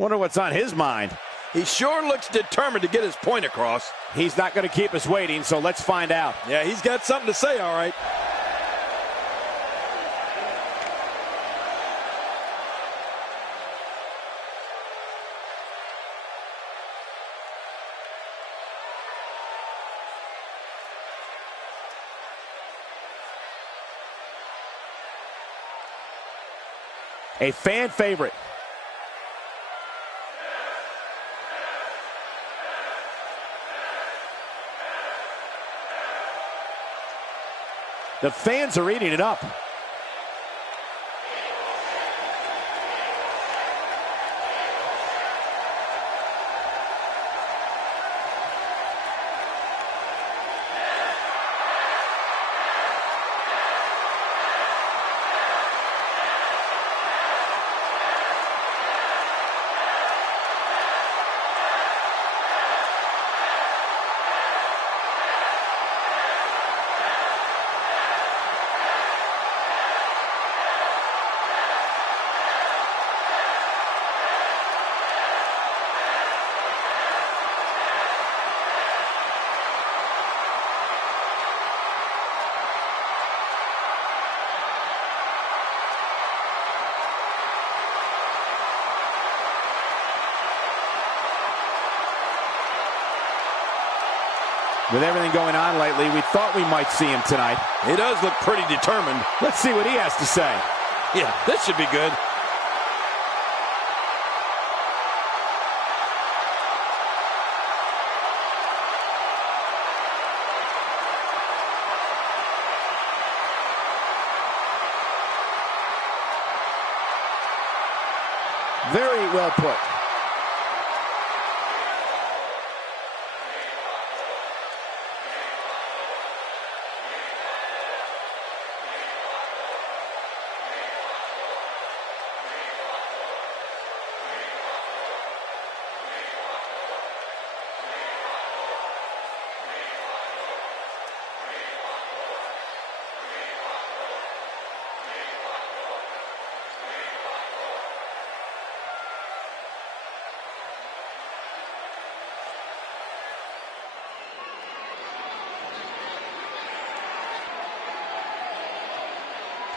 Wonder what's on his mind. He sure looks determined to get his point across. He's not going to keep us waiting, so let's find out. Yeah, he's got something to say, all right. A fan favorite. The fans are eating it up. With everything going on lately, we thought we might see him tonight. He does look pretty determined. Let's see what he has to say. Yeah, this should be good. Very well put.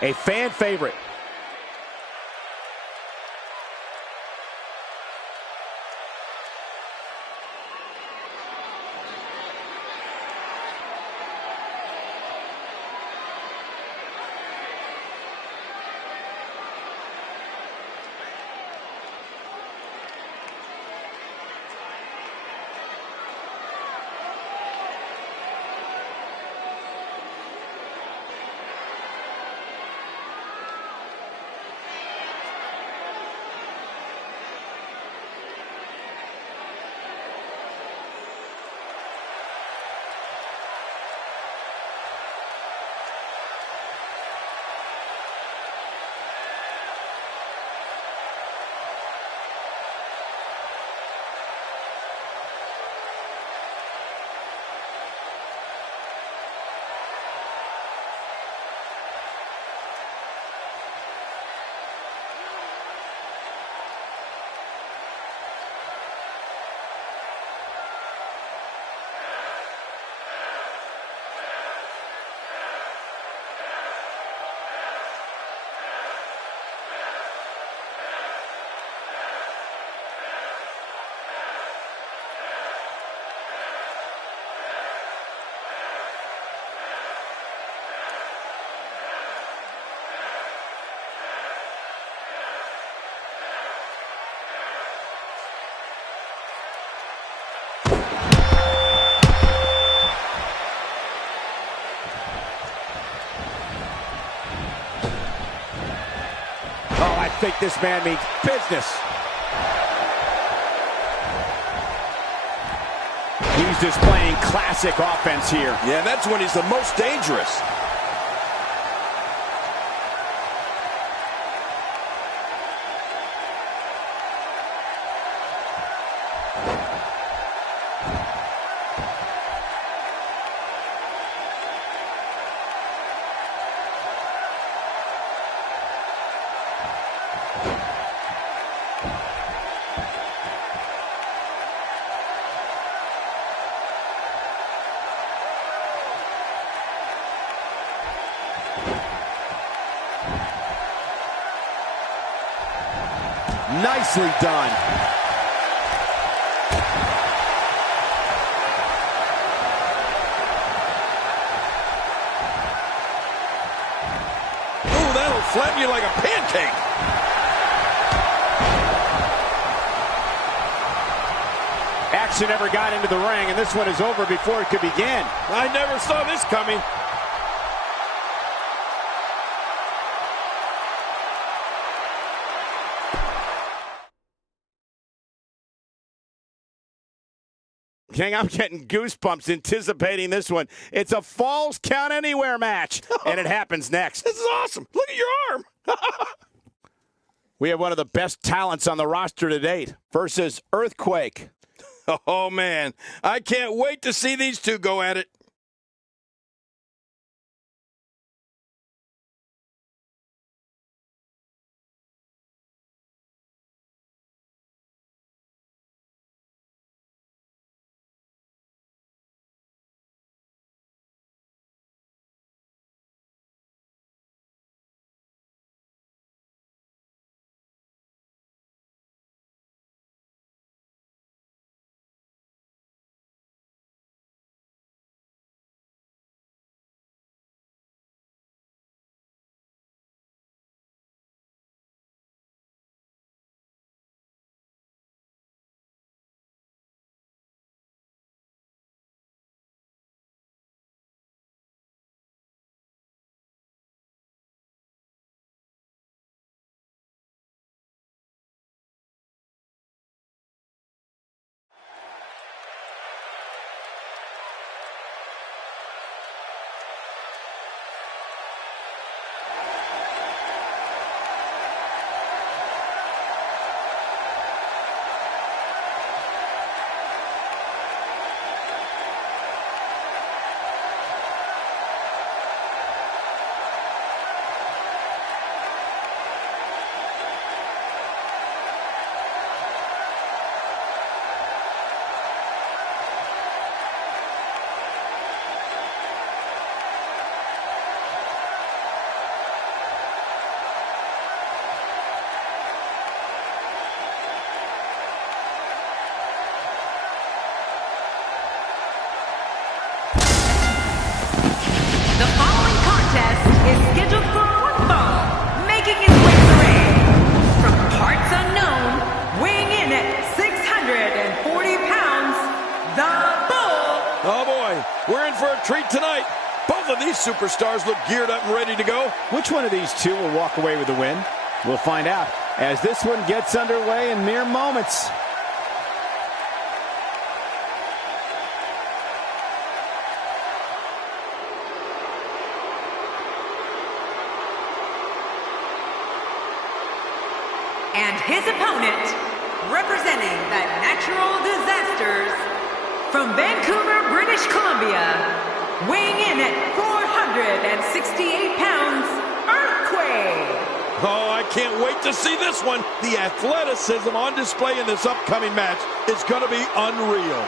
A fan favorite. I think this man means business. He's displaying classic offense here. Yeah, that's when he's the most dangerous. Nicely done. Ooh, that'll flatten you like a pancake. Action never got into the ring, and this one is over before it could begin. I never saw this coming. King, I'm getting goosebumps anticipating this one. It's a Falls Count Anywhere match, and it happens next. This is awesome. Look at your arm. We have one of the best talents on the roster to date versus Earthquake. Oh, man. I can't wait to see these two go at it. The following contest is scheduled for one fall, making his way to the ring. From parts unknown, weighing in at 640 pounds, the Bull. Oh, boy. We're in for a treat tonight. Both of these superstars look geared up and ready to go. Which one of these two will walk away with the win? We'll find out as this one gets underway in mere moments. And his opponent, representing the Natural Disasters, from Vancouver, British Columbia, weighing in at 468 pounds, Earthquake. Oh, I can't wait to see this one. The athleticism on display in this upcoming match is going to be unreal.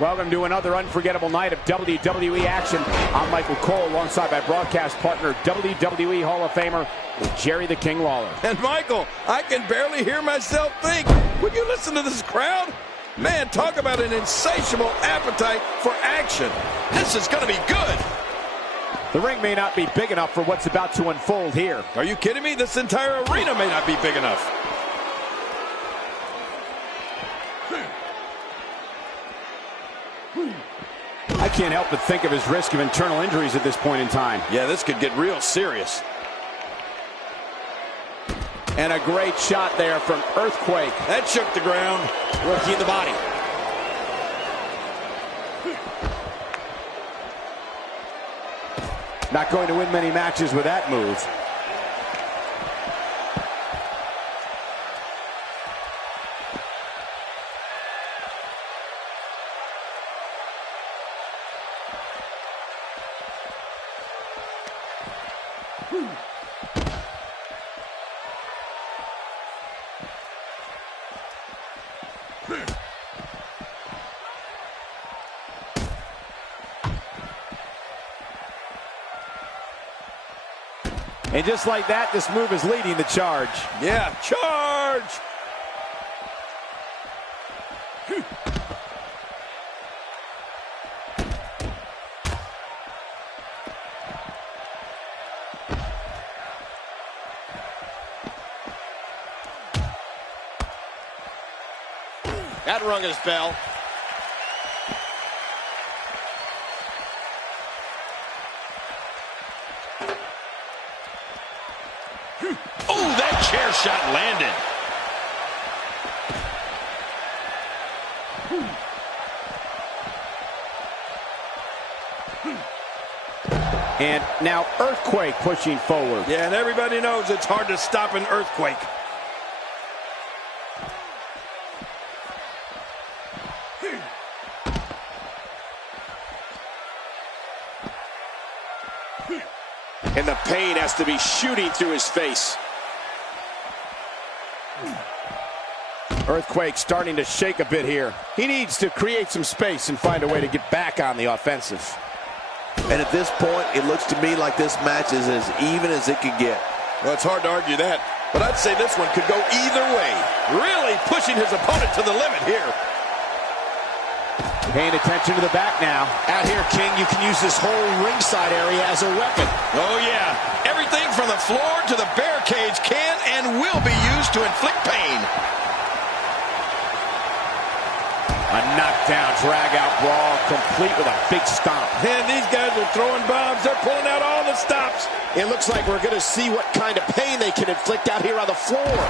Welcome to another unforgettable night of WWE action. I'm Michael Cole, alongside my broadcast partner, WWE Hall of Famer, Jerry the King Lawler. And Michael, I can barely hear myself think. Would you listen to this crowd? Man, talk about an insatiable appetite for action. This is going to be good. The ring may not be big enough for what's about to unfold here. Are you kidding me? This entire arena may not be big enough. I can't help but think of his risk of internal injuries at this point in time. Yeah, this could get real serious. And a great shot there from Earthquake. That shook the ground. Working the body. Not going to win many matches with that move. And just like that, this move is leading the charge. Yeah, charge! That rung his bell. Oh, that chair shot landed. And now Earthquake pushing forward. Yeah, and everybody knows it's hard to stop an earthquake. And the pain has to be shooting through his face. Earthquake starting to shake a bit here. He needs to create some space and find a way to get back on the offensive. And at this point, it looks to me like this match is as even as it could get. Well, it's hard to argue that, but I'd say this one could go either way. Really pushing his opponent to the limit here. Paying attention to the back now. Out here, King, you can use this whole ringside area as a weapon. Oh, yeah. Everything from the floor to the barricades can and will be used to inflict pain. A knockdown, drag-out brawl, complete with a big stomp. And these guys are throwing bombs. They're pulling out all the stops. It looks like we're going to see what kind of pain they can inflict out here on the floor.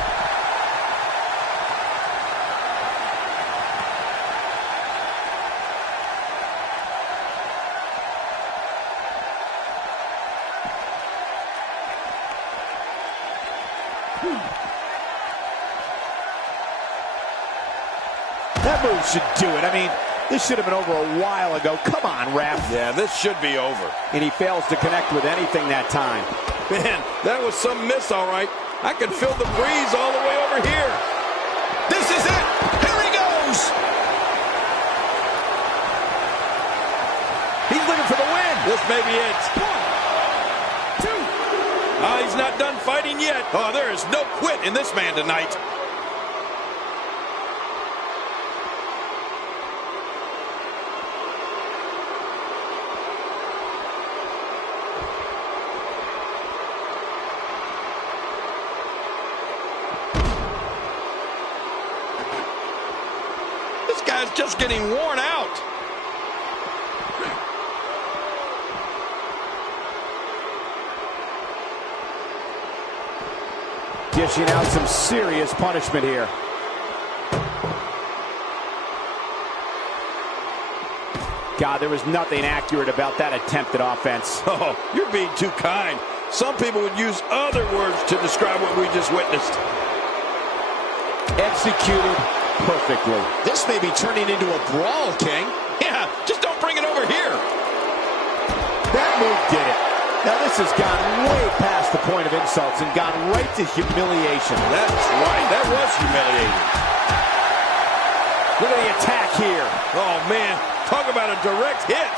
That move should do it. I mean, this should have been over a while ago. Come on, ref. Yeah, this should be over. And he fails to connect with anything that time. Man, that was some miss, all right. I can feel the breeze all the way over here. This is it. Here he goes. He's looking for the win. This may be it. 1, 2. He's not done fighting yet. Oh, there is no quit in this man tonight. This guy's just getting worn out. Dishing out some serious punishment here. God, there was nothing accurate about that attempted offense. Oh, you're being too kind. Some people would use other words to describe what we just witnessed. Executed perfectly. This may be turning into a brawl, King. Yeah, just don't bring it over here. That move did it. Now this has gone way past the point of insults and gone right to humiliation. That's right. That was humiliating. Look at the attack here. Oh, man. Talk about a direct hit.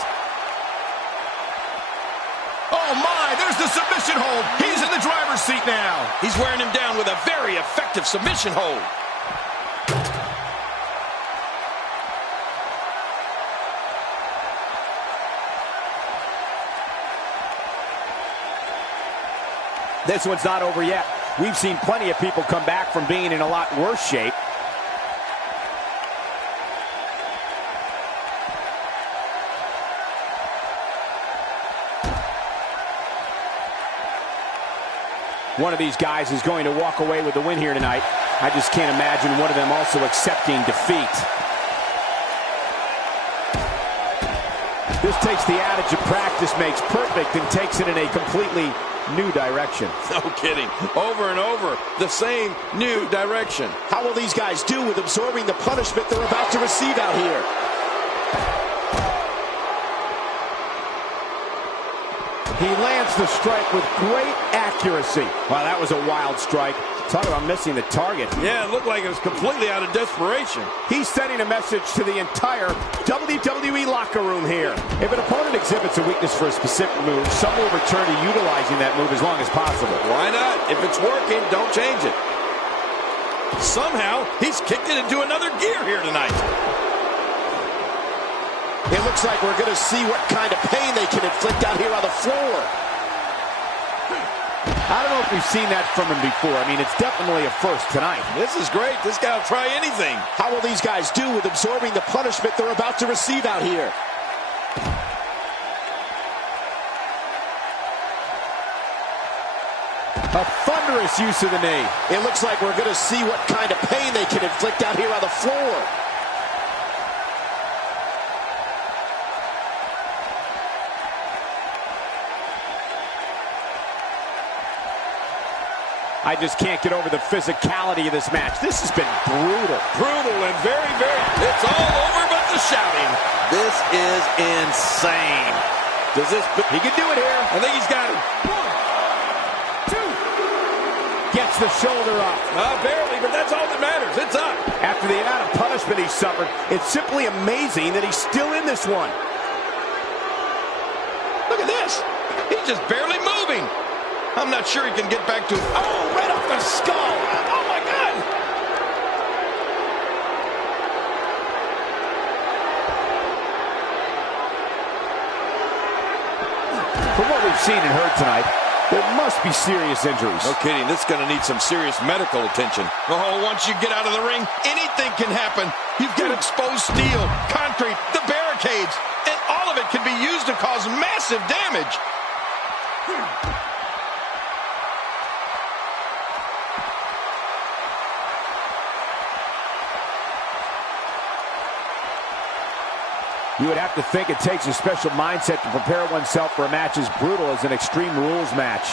Oh, my. There's the submission hold. He's in the driver's seat now. He's wearing him down with a very effective submission hold. This one's not over yet. We've seen plenty of people come back from being in a lot worse shape. One of these guys is going to walk away with the win here tonight. I just can't imagine one of them also accepting defeat. This takes the adage of practice makes perfect and takes it in a completely new direction. No kidding. Over and over, the same new direction. How will these guys do with absorbing the punishment they're about to receive out here? He lands the strike with great accuracy. Wow, that was a wild strike. Talk about missing the target. Yeah, it looked like it was completely out of desperation. He's sending a message to the entire WWE locker room here. If an opponent exhibits a weakness for a specific move, some will return to utilizing that move as long as possible. Why not? If it's working, don't change it. Somehow, he's kicked it into another gear here tonight. It looks like we're going to see what kind of pain they can inflict out here on the floor. I don't know if we've seen that from him before. I mean, it's definitely a first tonight. This is great. This guy will try anything. How will these guys do with absorbing the punishment they're about to receive out here? A thunderous use of the knee. It looks like we're going to see what kind of pain they can inflict out here on the floor. I just can't get over the physicality of this match. This has been brutal. Brutal and very, very... It's all over but the shouting. This is insane. Does this... He can do it here. I think he's got it. 1, 2. Gets the shoulder up. Barely, but that's all that matters. It's up. After the amount of punishment he suffered, it's simply amazing that he's still in this one. Look at this. He's just barely moving. I'm not sure he can get back to... Oh, right off the skull. Oh, my God. From what we've seen and heard tonight, there must be serious injuries. No kidding. This is going to need some serious medical attention. Oh, once you get out of the ring, anything can happen. You've got exposed steel, concrete, the barricades, and all of it can be used to cause massive damage. You would have to think it takes a special mindset to prepare oneself for a match as brutal as an Extreme Rules match.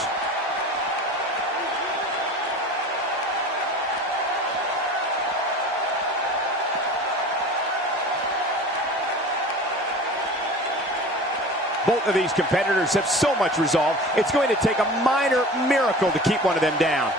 Both of these competitors have so much resolve, it's going to take a minor miracle to keep one of them down.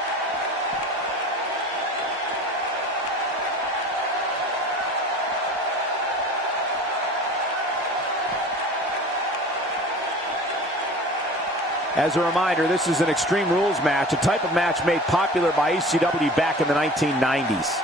As a reminder, this is an Extreme Rules match, a type of match made popular by ECW back in the 1990s.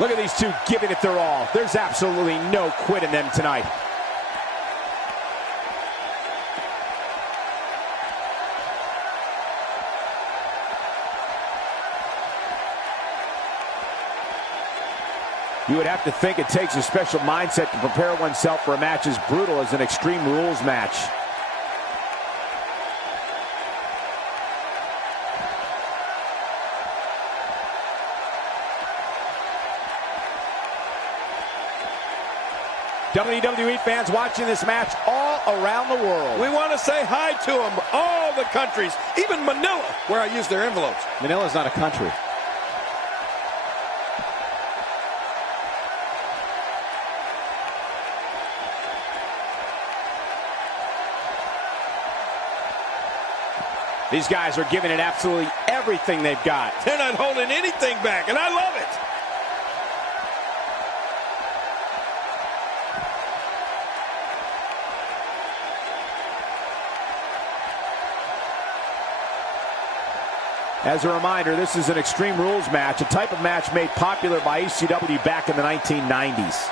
Look at these two giving it their all. There's absolutely no quit in them tonight. You would have to think it takes a special mindset to prepare oneself for a match as brutal as an Extreme Rules match. WWE fans watching this match all around the world. We want to say hi to them, all the countries, even Manila, where I use their envelopes. Manila's not a country. These guys are giving it absolutely everything they've got. They're not holding anything back, and I love it. As a reminder, this is an Extreme Rules match, a type of match made popular by ECW back in the 1990s.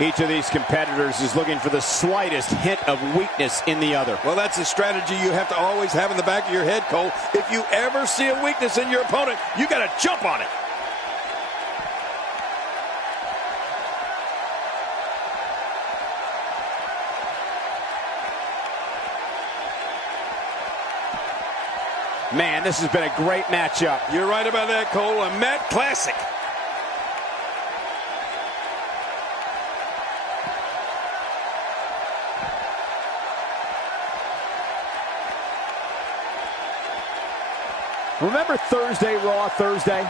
Each of these competitors is looking for the slightest hint of weakness in the other. Well, that's a strategy you have to always have in the back of your head, Cole. If you ever see a weakness in your opponent, you got to jump on it. Man, this has been a great matchup. You're right about that, Cole. A Matt classic. Remember Thursday, Raw Thursday?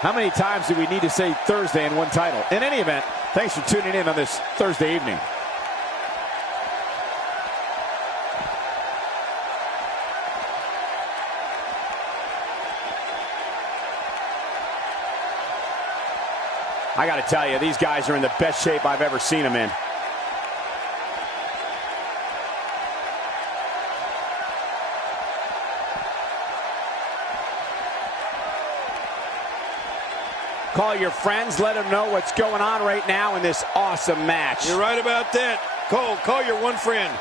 How many times do we need to say Thursday in one title? In any event, thanks for tuning in on this Thursday evening. I got to tell you, these guys are in the best shape I've ever seen them in. Call your friends, let them know what's going on right now in this awesome match. You're right about that. Cole, call your one friend.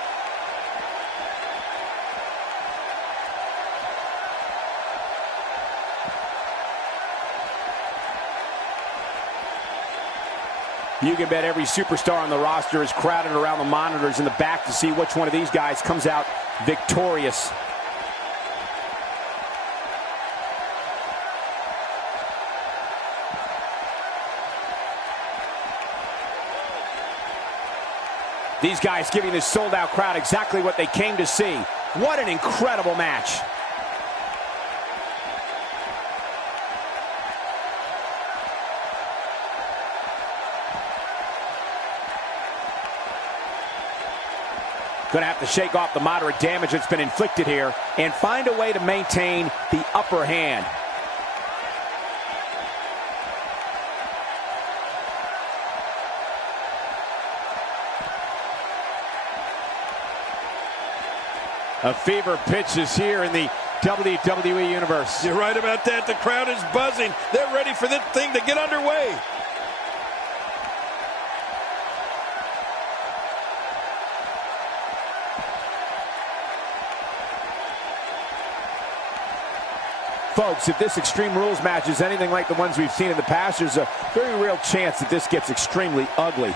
You can bet every superstar on the roster is crowded around the monitors in the back to see which one of these guys comes out victorious. These guys giving this sold-out crowd exactly what they came to see. What an incredible match. Going to have to shake off the moderate damage that's been inflicted here and find a way to maintain the upper hand. A fever pitch is here in the WWE Universe. You're right about that. The crowd is buzzing. They're ready for this thing to get underway. Folks, if this Extreme Rules match is anything like the ones we've seen in the past, there's a very real chance that this gets extremely ugly.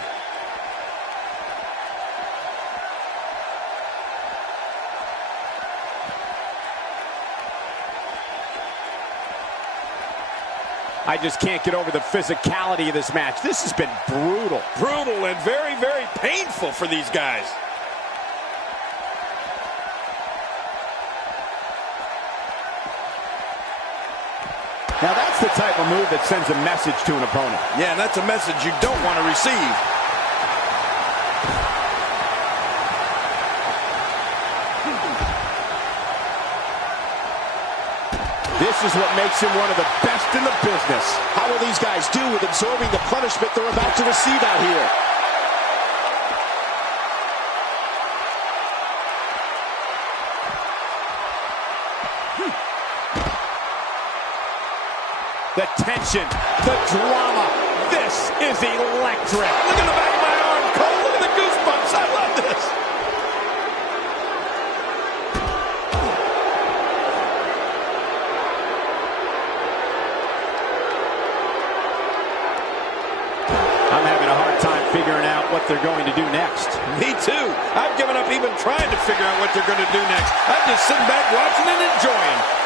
I just can't get over the physicality of this match. This has been brutal. Brutal and very, very painful for these guys. Now that's the type of move that sends a message to an opponent. Yeah, and that's a message you don't want to receive. This is what makes him one of the best in the business. How will these guys do with absorbing the punishment they're about to receive out here? The tension, the drama. This is electric. Look at the back of my arm, Cole. Look at the goosebumps. I love this. I'm having a hard time figuring out what they're going to do next. Me too. I've given up even trying to figure out what they're going to do next. I'm just sitting back watching and enjoying.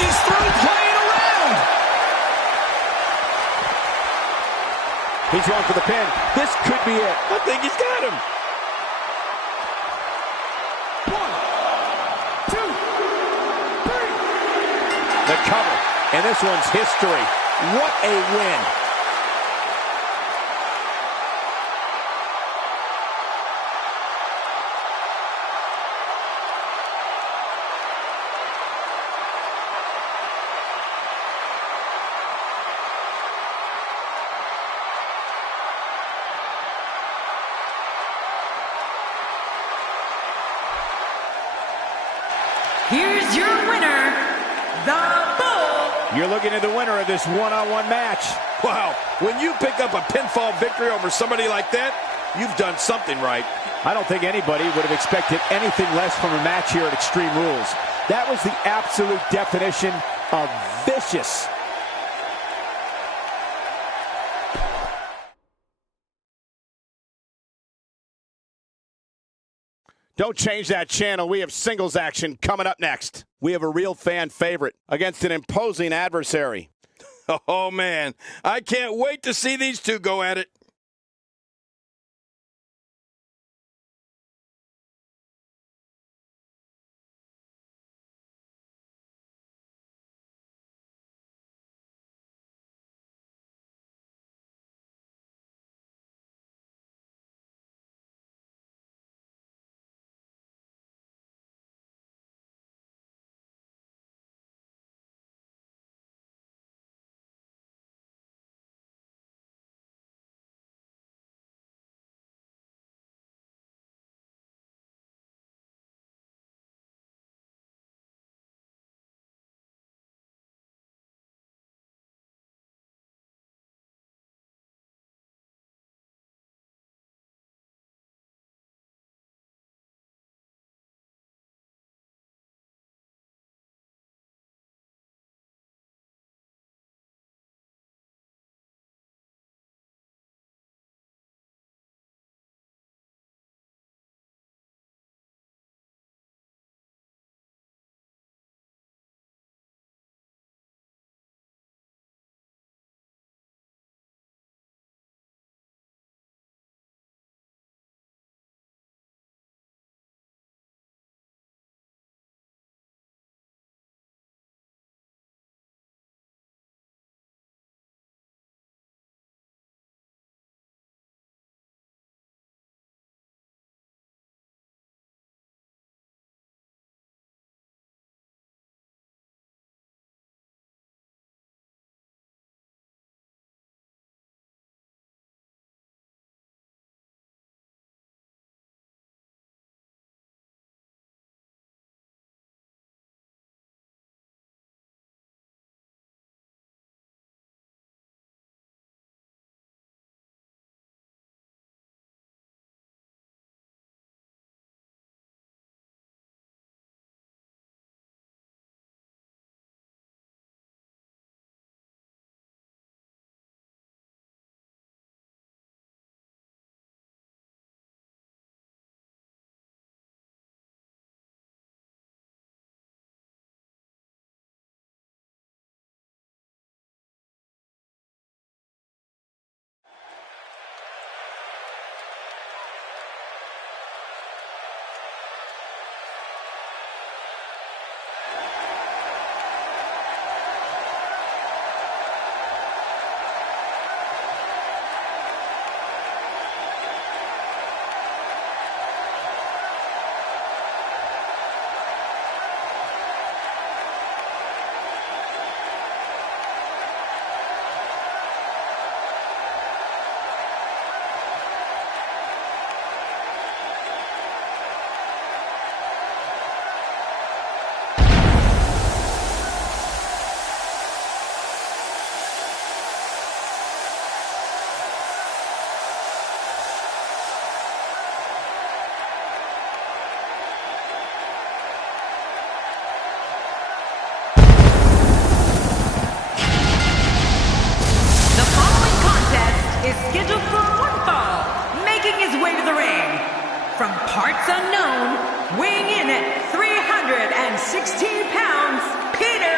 He's through playing around. He's going for the pin. This could be it. I think he's got him. 1, 2, 3. The cover. And this one's history. What a win. Here's your winner, the Bull. You're looking at the winner of this one-on-one match. Wow, when you pick up a pinfall victory over somebody like that, you've done something right. I don't think anybody would have expected anything less from a match here at Extreme Rules. That was the absolute definition of vicious. Don't change that channel. We have singles action coming up next. We have a real fan favorite against an imposing adversary. Oh, man. I can't wait to see these two go at it. From parts unknown, weighing in at 316 pounds, Peter,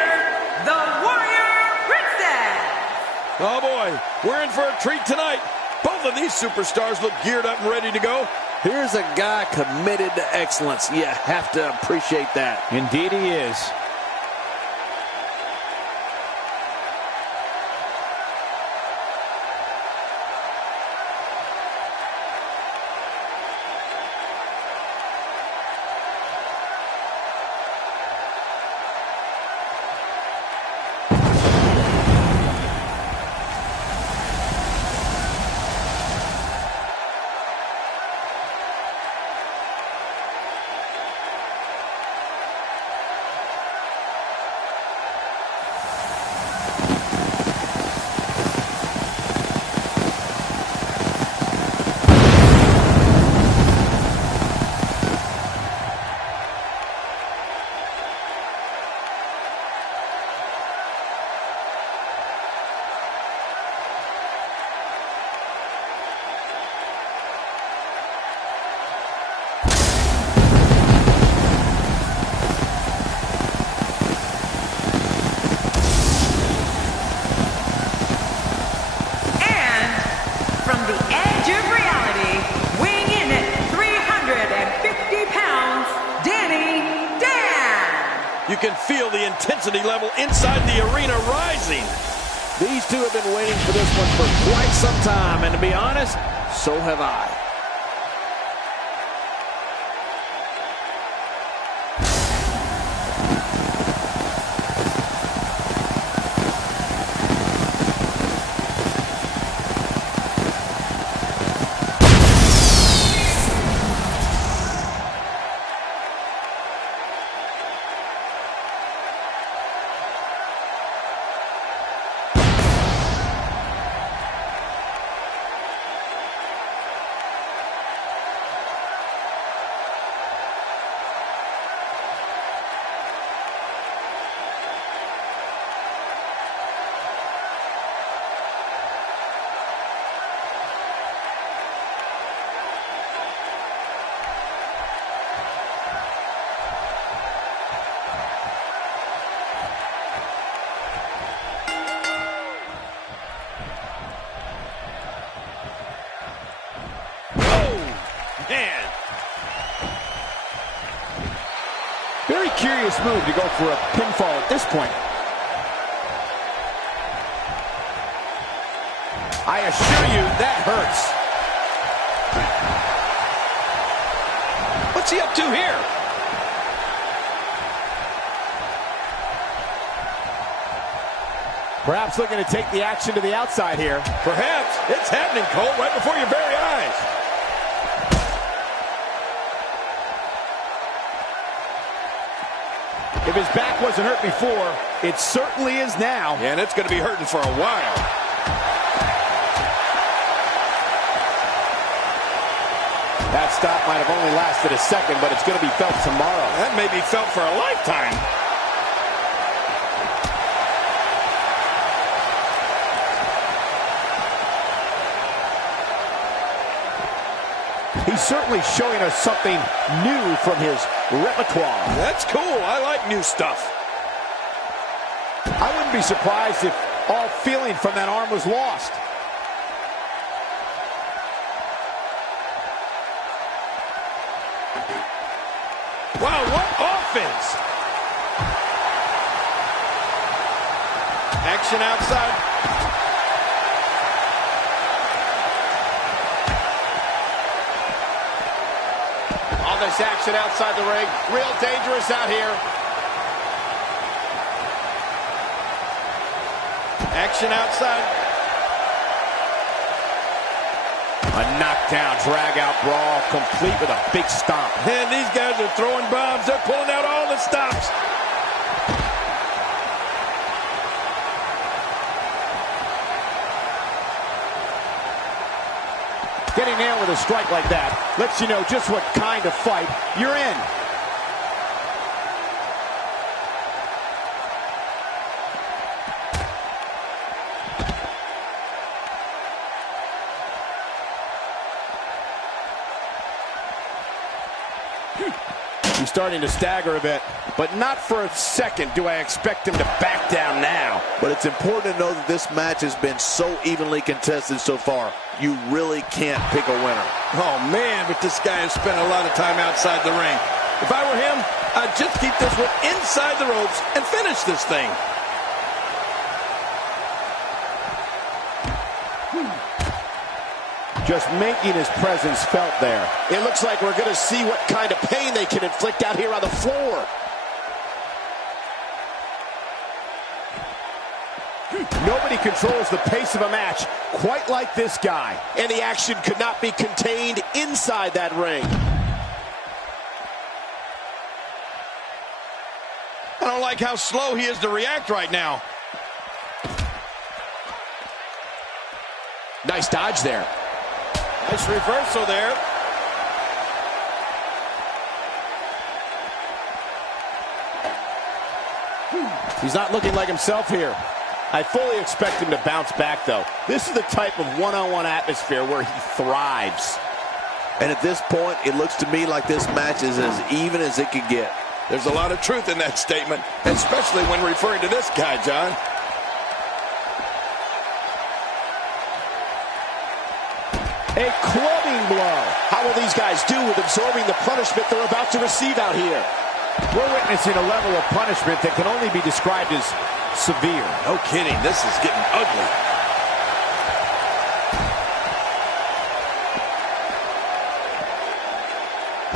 the Warrior Princess. Oh, boy, we're in for a treat tonight. Both of these superstars look geared up and ready to go. Here's a guy committed to excellence. You have to appreciate that. Indeed he is. can feel the intensity level inside the arena rising. These two have been waiting for this one for quite some time, and to be honest, so have I. Man. Very curious move to go for a pinfall at this point. I assure you, that hurts. What's he up to here? Perhaps looking to take the action to the outside here. Perhaps. It's happening, Cole, right before your very eyes. If his back wasn't hurt before, it certainly is now. And it's going to be hurting for a while. That stop might have only lasted a second, but it's going to be felt tomorrow. That may be felt for a lifetime. He's certainly showing us something new from his repertoire. That's cool. I like new stuff. I wouldn't be surprised if all feeling from that arm was lost. Wow, what offense! Action outside. All this action outside the ring. Real dangerous out here. Action outside. A knockdown, drag-out brawl, complete with a big stomp. Man, these guys are throwing bombs. They're pulling out all the stops. Getting nailed with a strike like that lets you know just what kind of fight you're in. He's starting to stagger a bit, but not for a second do I expect him to back down now. But it's important to know that this match has been so evenly contested so far. You really can't pick a winner. Oh, man, but this guy has spent a lot of time outside the ring. If I were him, I'd just keep this one inside the ropes and finish this thing. Just making his presence felt there. It looks like we're going to see what kind of pain they can inflict out here on the floor. Nobody controls the pace of a match quite like this guy. And the action could not be contained inside that ring. I don't like how slow he is to react right now. Nice dodge there. Nice reversal there. He's not looking like himself here. I fully expect him to bounce back, though. This is the type of one-on-one atmosphere where he thrives. And at this point, it looks to me like this match is as even as it could get. There's a lot of truth in that statement, especially when referring to this guy, John. A clubbing blow. How will these guys do with absorbing the punishment they're about to receive out here? We're witnessing a level of punishment that can only be described as severe. No kidding, this is getting ugly.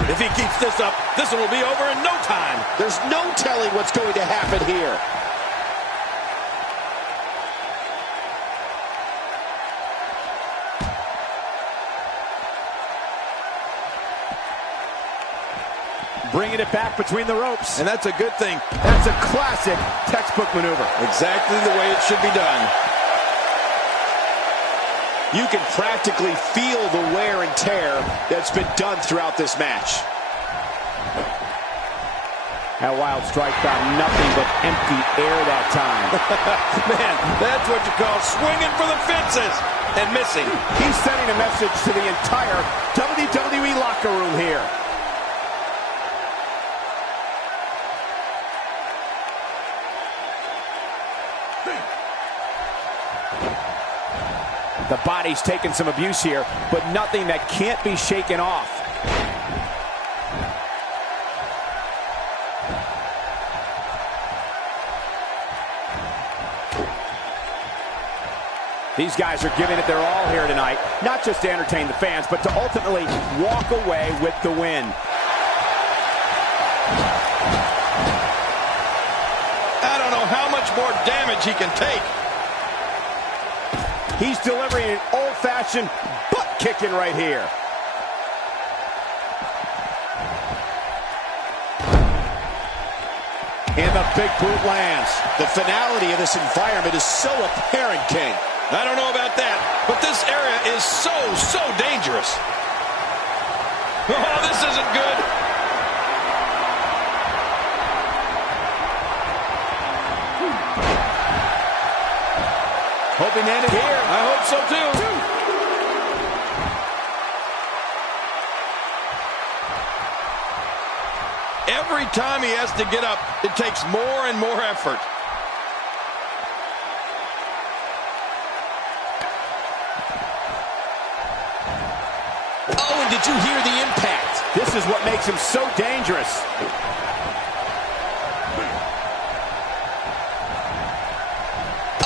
If he keeps this up, this one will be over in no time. There's no telling what's going to happen here. Bringing it back between the ropes. And that's a good thing. That's a classic textbook maneuver. Exactly the way it should be done. You can practically feel the wear and tear that's been done throughout this match. That wild strike found nothing but empty air that time. Man, that's what you call swinging for the fences and missing. He's sending a message to the entire WWE locker room here. The body's taking some abuse here, but nothing that can't be shaken off. These guys are giving it their all here tonight, not just to entertain the fans, but to ultimately walk away with the win. I don't know how much more damage he can take. He's delivering an old-fashioned butt-kicking right here. And the big boot lands. The finality of this environment is so apparent, King. I don't know about that, but this area is so dangerous. Oh, this isn't good. Hoping to end it here. I hope so too. Every time he has to get up, it takes more and more effort. Oh, and did you hear the impact? This is what makes him so dangerous.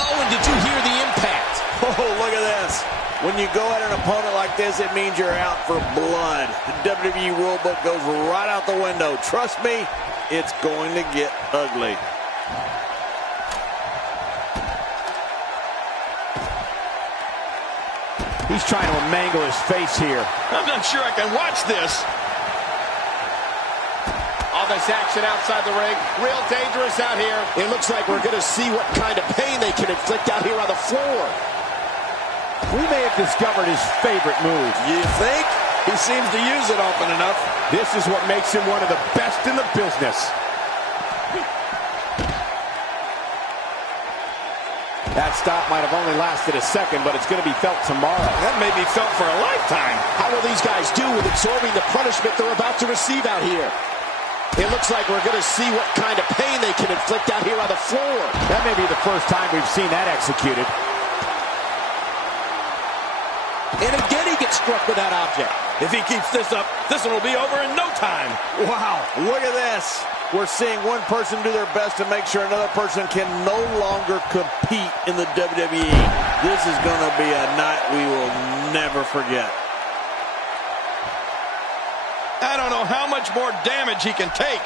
Oh, and did you hear the impact? Oh, look at this. When you go at an opponent like this, it means you're out for blood. The WWE rulebook goes right out the window. Trust me, it's going to get ugly. He's trying to mangle his face here. I'm not sure I can watch this. All this action outside the ring, real dangerous out here. It looks like we're going to see what kind of pain they can inflict out here on the floor. We may have discovered his favorite move. You think? He seems to use it often enough. This is what makes him one of the best in the business. That stop might have only lasted a second, but it's going to be felt tomorrow. That may be felt for a lifetime. How will these guys do with absorbing the punishment they're about to receive out here? It looks like we're going to see what kind of pain they can inflict out here on the floor. That may be the first time we've seen that executed. And again, he gets struck with that object. If he keeps this up, this one will be over in no time. Wow, look at this. We're seeing one person do their best to make sure another person can no longer compete in the WWE. This is going to be a night we will never forget. I don't know how much more damage he can take.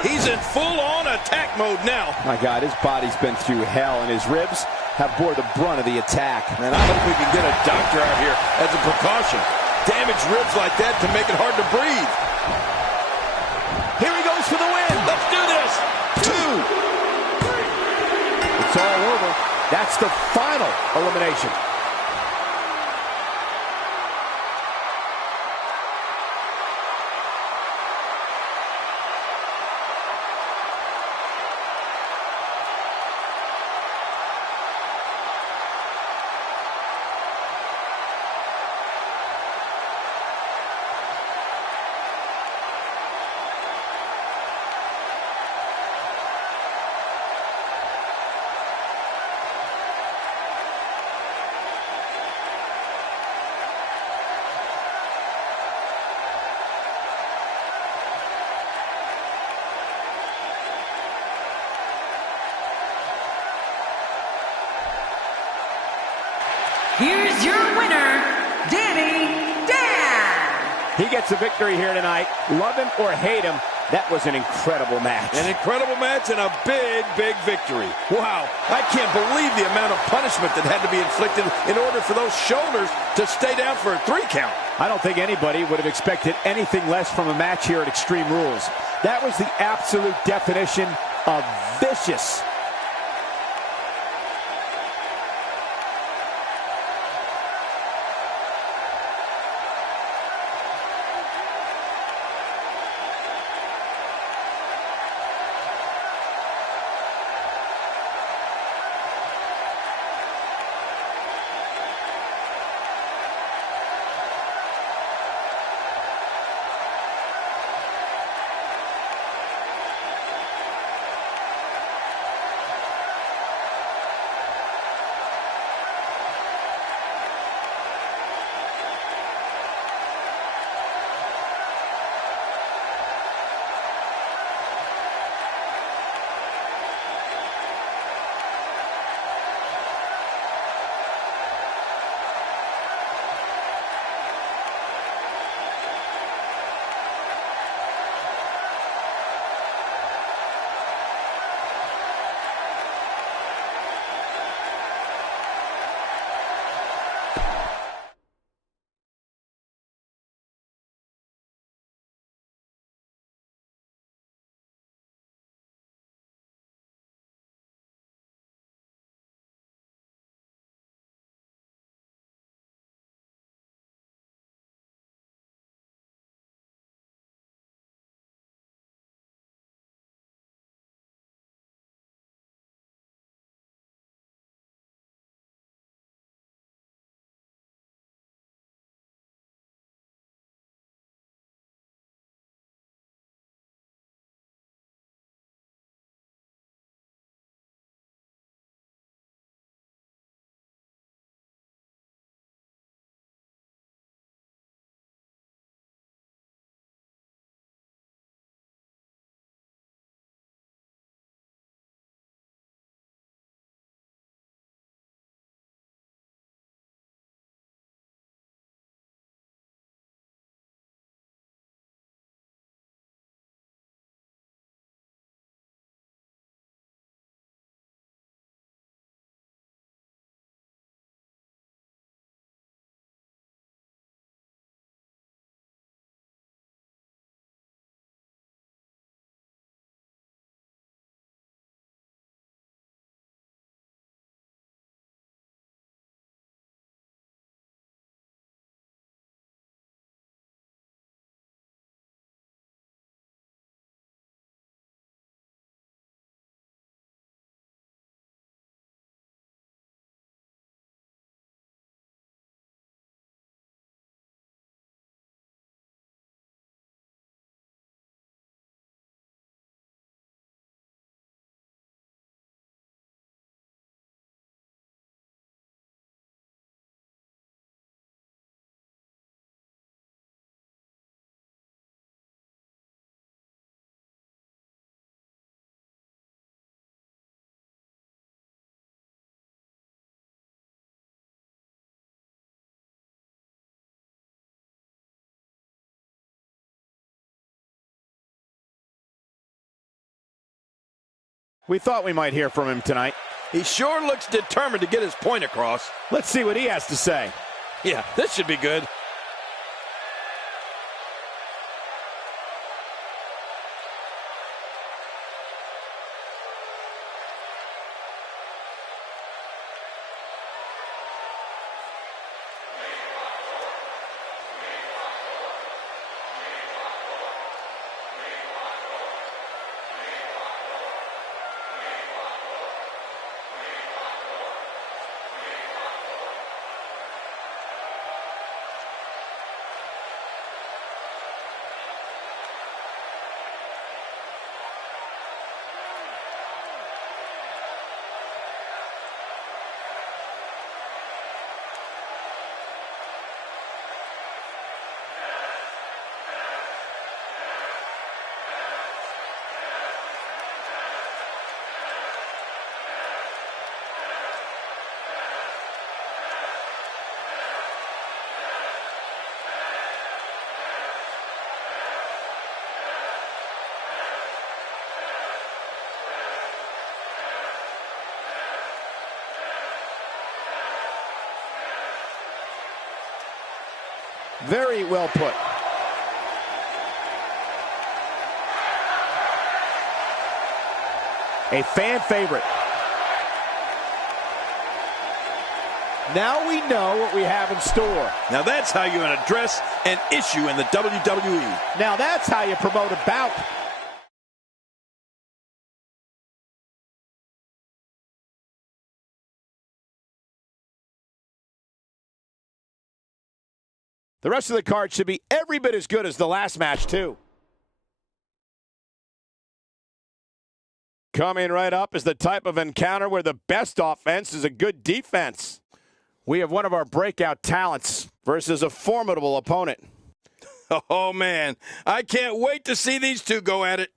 He's in full-on attack mode now. My God, his body's been through hell, and his ribs have bore the brunt of the attack. And I hope we can get a doctor out here as a precaution. Damaged ribs like that can make it hard to breathe. Here he goes for the win. Let's do this. 2. It's all over. That's the final elimination. here's your winner, Danny Dan. He gets a victory here tonight. Love him or hate him, that was an incredible match. An incredible match and a big, big victory. Wow, I can't believe the amount of punishment that had to be inflicted in order for those shoulders to stay down for a 3 count. I don't think anybody would have expected anything less from a match here at Extreme Rules. That was the absolute definition of vicious. We thought we might hear from him tonight. He sure looks determined to get his point across. Let's see what he has to say. Yeah, this should be good. Very well put. A fan favorite. Now we know what we have in store. Now that's how you address an issue in the WWE. Now that's how you promote a bout. The rest of the card should be every bit as good as the last match, too. Coming right up is the type of encounter where the best offense is a good defense. We have one of our breakout talents versus a formidable opponent. Oh, man. I can't wait to see these two go at it.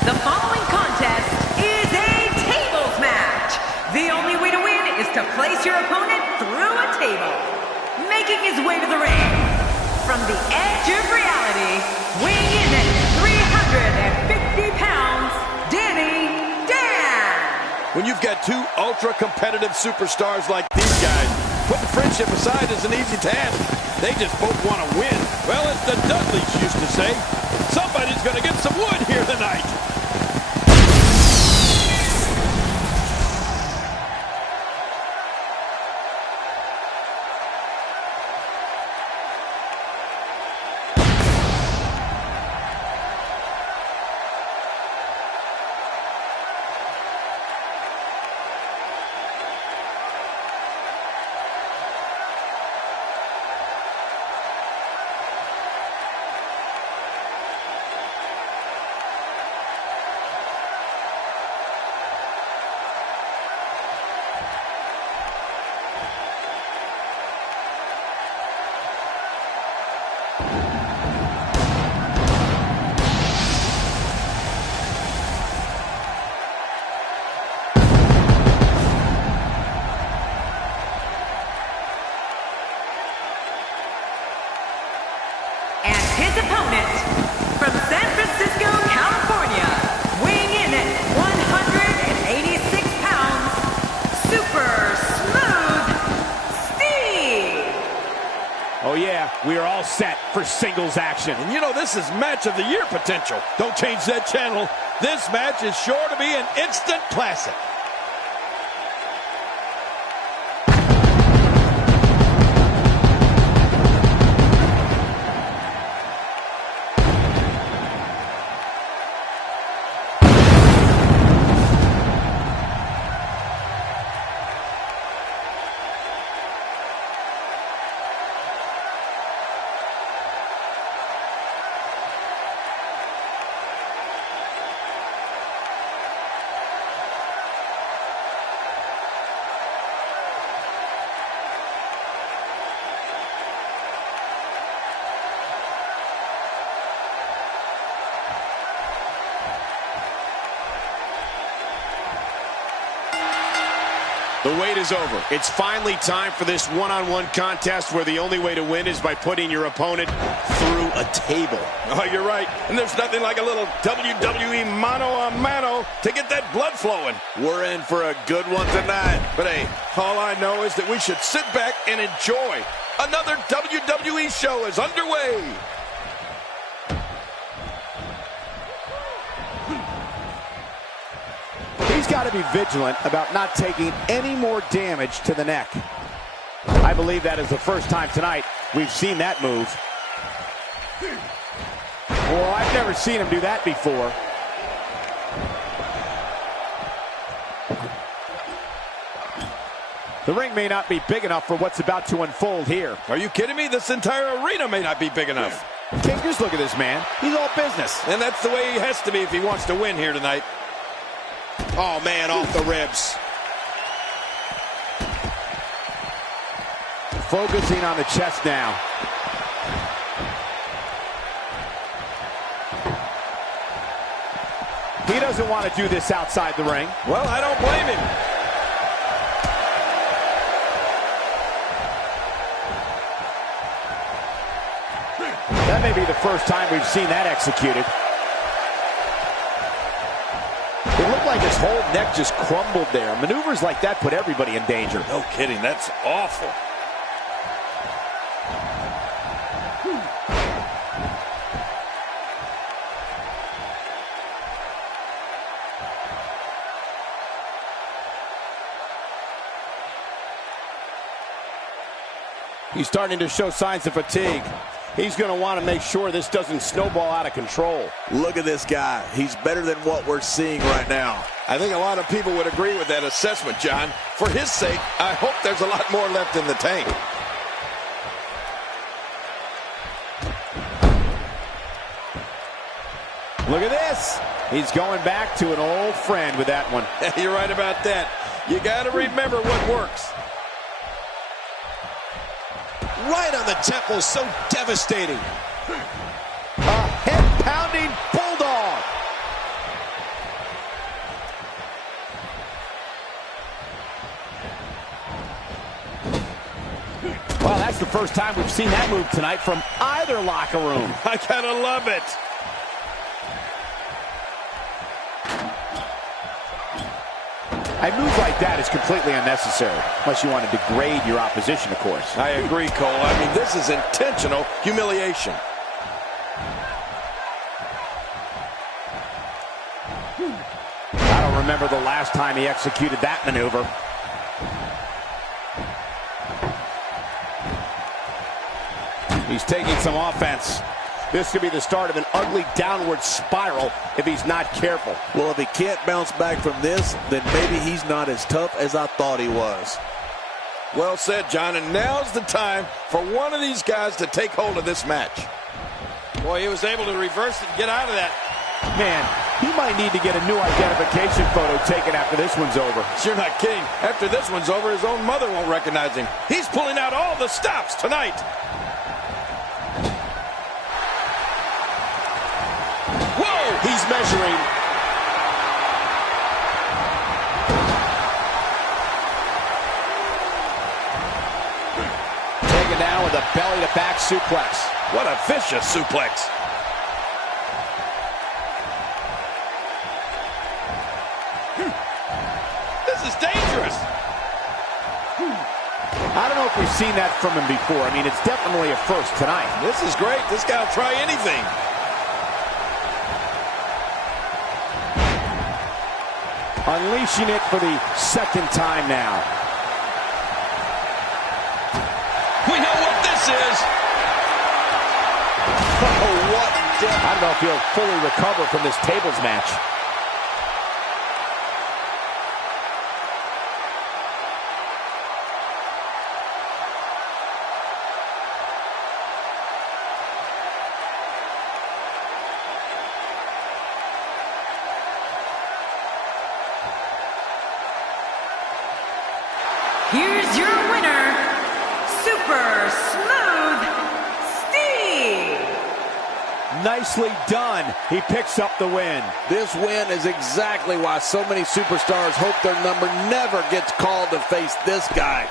The following contest is a tables match. The only way to win is to place your opponent through a table. Making his way to the ring, from the edge of reality, weighing in at 350 pounds, Danny Dan. When you've got two ultra-competitive superstars like these guys, putting friendship aside is an easy task. They just both want to win. Well, as the Dudleys used to say, somebody's going to get some wood here tonight. His opponent, from San Francisco, California, weighing in at 186 pounds, Super Smooth Steve. Oh yeah, we are all set for singles action. And you know, this is match of the year potential. Don't change that channel. This match is sure to be an instant classic. The wait is over. It's finally time for this one-on-one contest where the only way to win is by putting your opponent through a table. Oh, you're right. And there's nothing like a little WWE mano-a-mano to get that blood flowing. We're in for a good one tonight. But hey, all I know is that we should sit back and enjoy. Another WWE show is underway. He's got to be vigilant about not taking any more damage to the neck. I believe that is the first time tonight we've seen that move. Well, I've never seen him do that before. The ring may not be big enough for what's about to unfold here. Are you kidding me? This entire arena may not be big enough. King, just look at this man. He's all business. And that's the way he has to be if he wants to win here tonight. Oh, man, off the ribs. Focusing on the chest now. He doesn't want to do this outside the ring. Well, I don't blame him. That may be the first time we've seen that executed. It looked like his whole neck just crumbled there. Maneuvers like that put everybody in danger. No kidding, that's awful. He's starting to show signs of fatigue. He's going to want to make sure this doesn't snowball out of control. Look at this guy. He's better than what we're seeing right now. I think a lot of people would agree with that assessment, John. For his sake, I hope there's a lot more left in the tank. Look at this. He's going back to an old friend with that one. You're right about that. You got to remember what works. Right on the temple, so devastating. A head-pounding bulldog. Well, that's the first time we've seen that move tonight from either locker room. I gotta love it. A move like that is completely unnecessary, unless you want to degrade your opposition, of course. I agree, Cole. I mean, this is intentional humiliation. I don't remember the last time he executed that maneuver. He's taking some offense. This could be the start of an ugly downward spiral if he's not careful. Well, if he can't bounce back from this, then maybe he's not as tough as I thought he was. Well said, John, and now's the time for one of these guys to take hold of this match. Boy, he was able to reverse it and get out of that. Man, he might need to get a new identification photo taken after this one's over. You're not kidding. After this one's over, his own mother won't recognize him. He's pulling out all the stops tonight. Whoa! He's measuring. Taken down with a belly-to-back suplex. What a vicious suplex. This is dangerous. I don't know if we've seen that from him before. I mean, it's definitely a first tonight. This is great. This guy will try anything. Unleashing it for the second time now. We know what this is. Oh, what? I don't know if he'll fully recover from this tables match. Here's your winner, Super Smooth Steve. Nicely done. He picks up the win. This win is exactly why so many superstars hope their number never gets called to face this guy.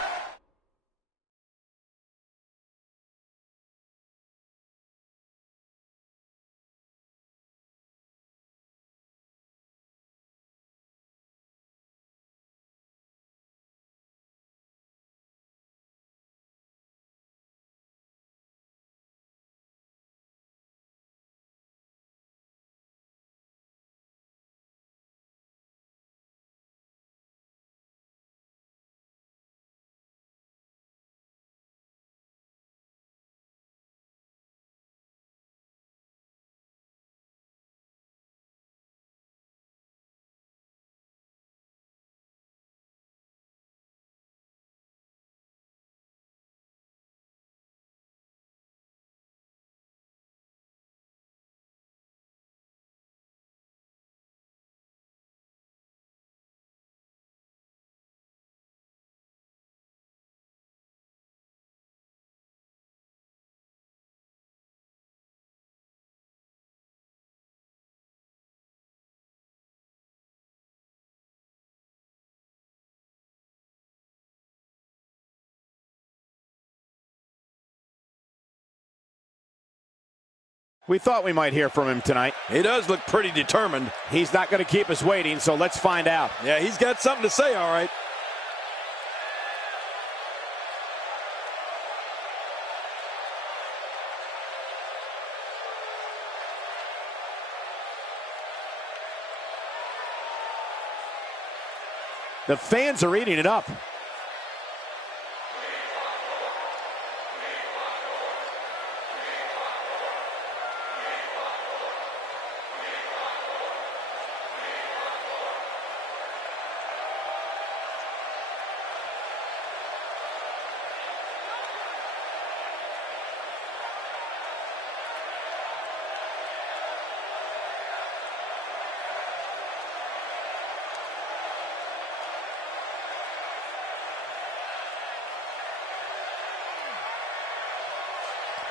We thought we might hear from him tonight. He does look pretty determined. He's not going to keep us waiting, so let's find out. Yeah, he's got something to say, all right. The fans are eating it up.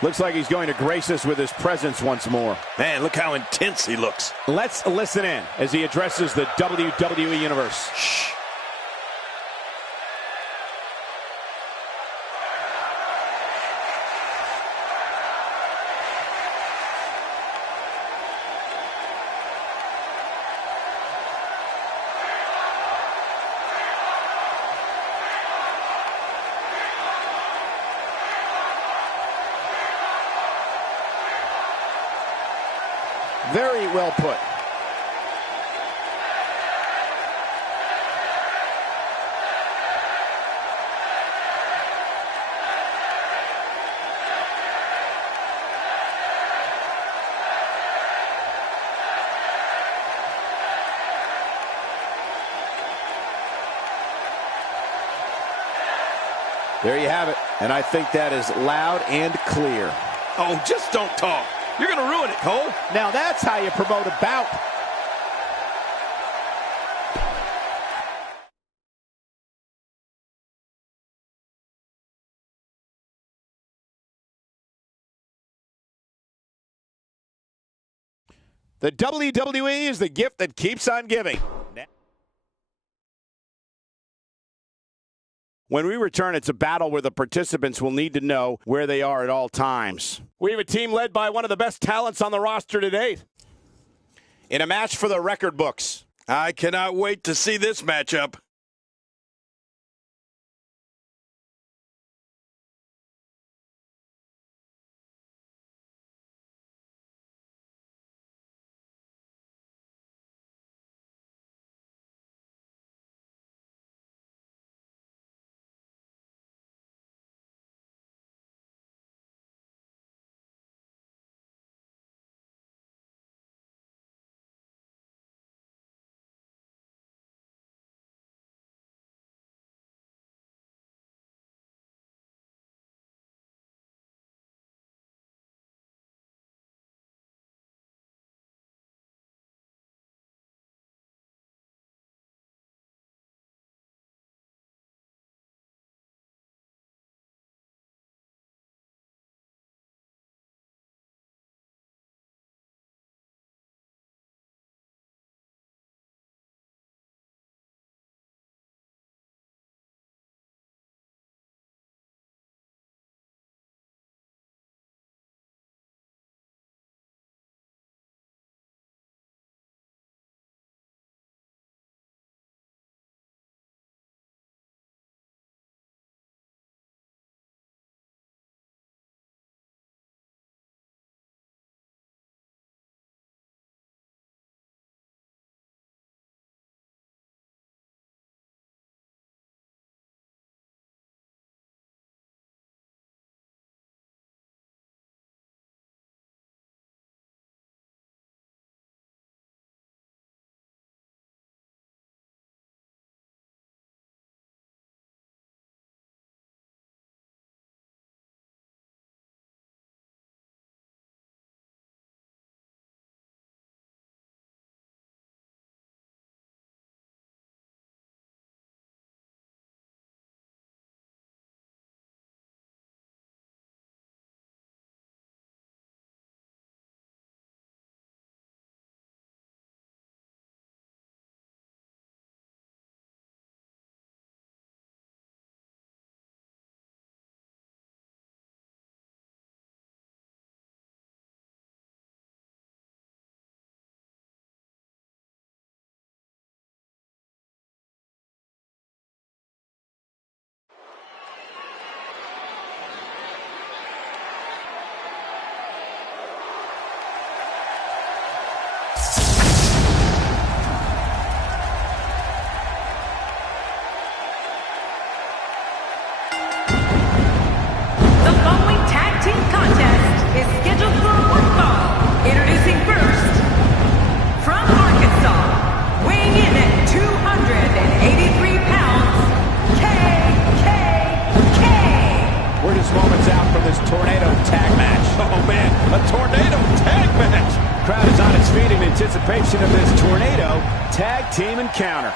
Looks like he's going to grace us with his presence once more. Man, look how intense he looks. Let's listen in as he addresses the WWE Universe. Shh. Very well put. There you have it. And I think that is loud and clear. Oh, just don't talk. You're going to ruin it, Cole. Now that's how you promote a bout. The WWE is the gift that keeps on giving. When we return, it's a battle where the participants will need to know where they are at all times. We have a team led by one of the best talents on the roster to date. In a match for the record books. I cannot wait to see this matchup. Oh, man, a tornado tag match. Crowd is on its feet in anticipation of this tornado tag team encounter.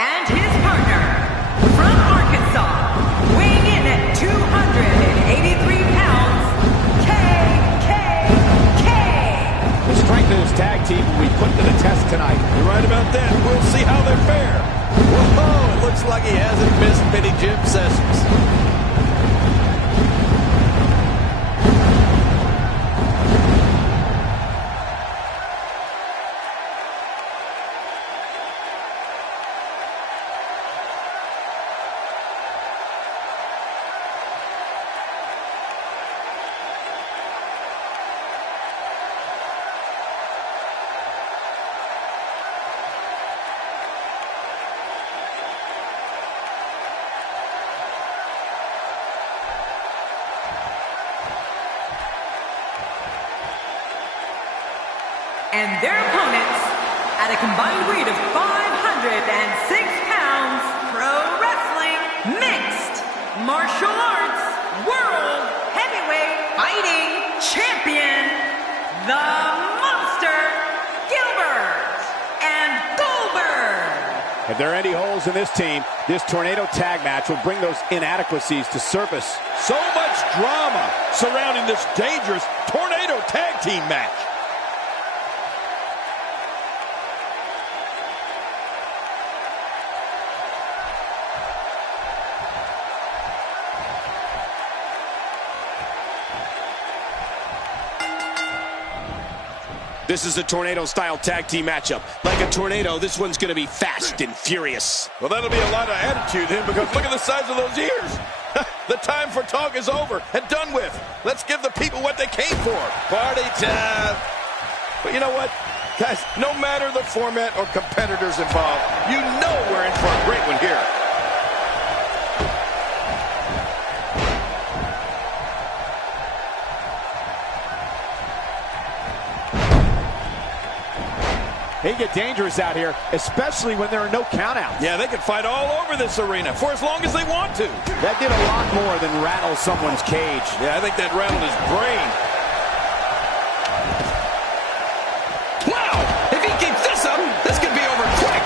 And his partner, from Arkansas, weighing in at 283 pounds, KKK. The strength of this tag team will be put to the test tonight. You're right about that. We'll see how they fare. Whoa, it looks like he hasn't missed many gym sessions. And their opponents, at a combined weight of 506 pounds, pro wrestling, mixed martial arts, world heavyweight fighting champion, the Monster, Gilbert and Goldberg. If there are any holes in this team, this tornado tag match will bring those inadequacies to surface. So much drama surrounding this dangerous tornado tag team match. This is a tornado-style tag team matchup. Like a tornado, this one's going to be fast and furious. Well, that'll be a lot of attitude then, because look at the size of those ears. The time for talk is over and done with. Let's give the people what they came for. Party time. But you know what, guys, no matter the format or competitors involved, you know we're in for a great one here. They get dangerous out here, especially when there are no countouts. Yeah, they can fight all over this arena for as long as they want to. That did a lot more than rattle someone's cage. Yeah, I think that rattled his brain. Wow! If he keeps this up, this could be over quick.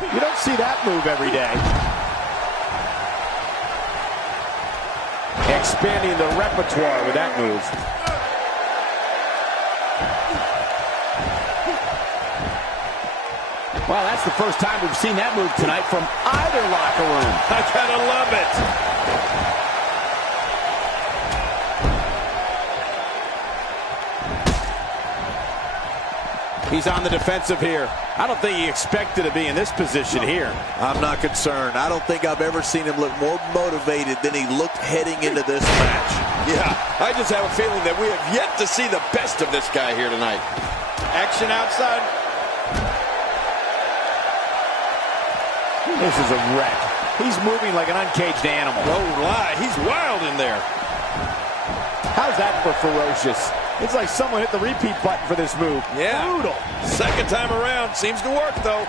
You don't see that move every day. Expanding the repertoire with that move. Well, that's the first time we've seen that move tonight from either locker room. I gotta love it. He's on the defensive here. I don't think he expected to be in this position here. I'm not concerned. I don't think I've ever seen him look more motivated than he looked heading into this match. Yeah, I just have a feeling that we have yet to see the best of this guy here tonight. Action outside. This is a wreck. He's moving like an uncaged animal. No lie, he's wild in there. How's that for ferocious? It's like someone hit the repeat button for this move. Yeah. Brutal. Second time around. Seems to work, though.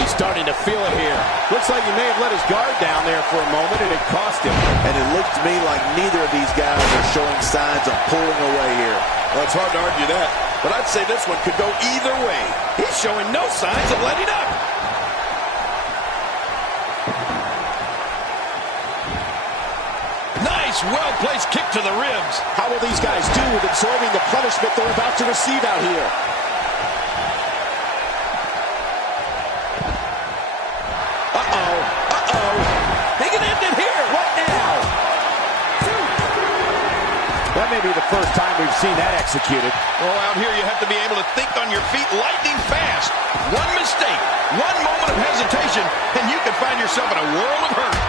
He's starting to feel it here. Looks like he may have let his guard down there for a moment, and it cost him. And it looks to me like neither of these guys are showing signs of pulling away here. Well, it's hard to argue that, but I'd say this one could go either way. He's showing no signs of letting up. Nice, well-placed kick to the ribs. How will these guys do with absorbing the punishment they're about to receive out here? They can end it here. What now? That may be the first time we've seen that executed. Oh, out here you have to be able to think on your feet lightning fast. One mistake, one moment of hesitation, and you can find yourself in a world of hurt.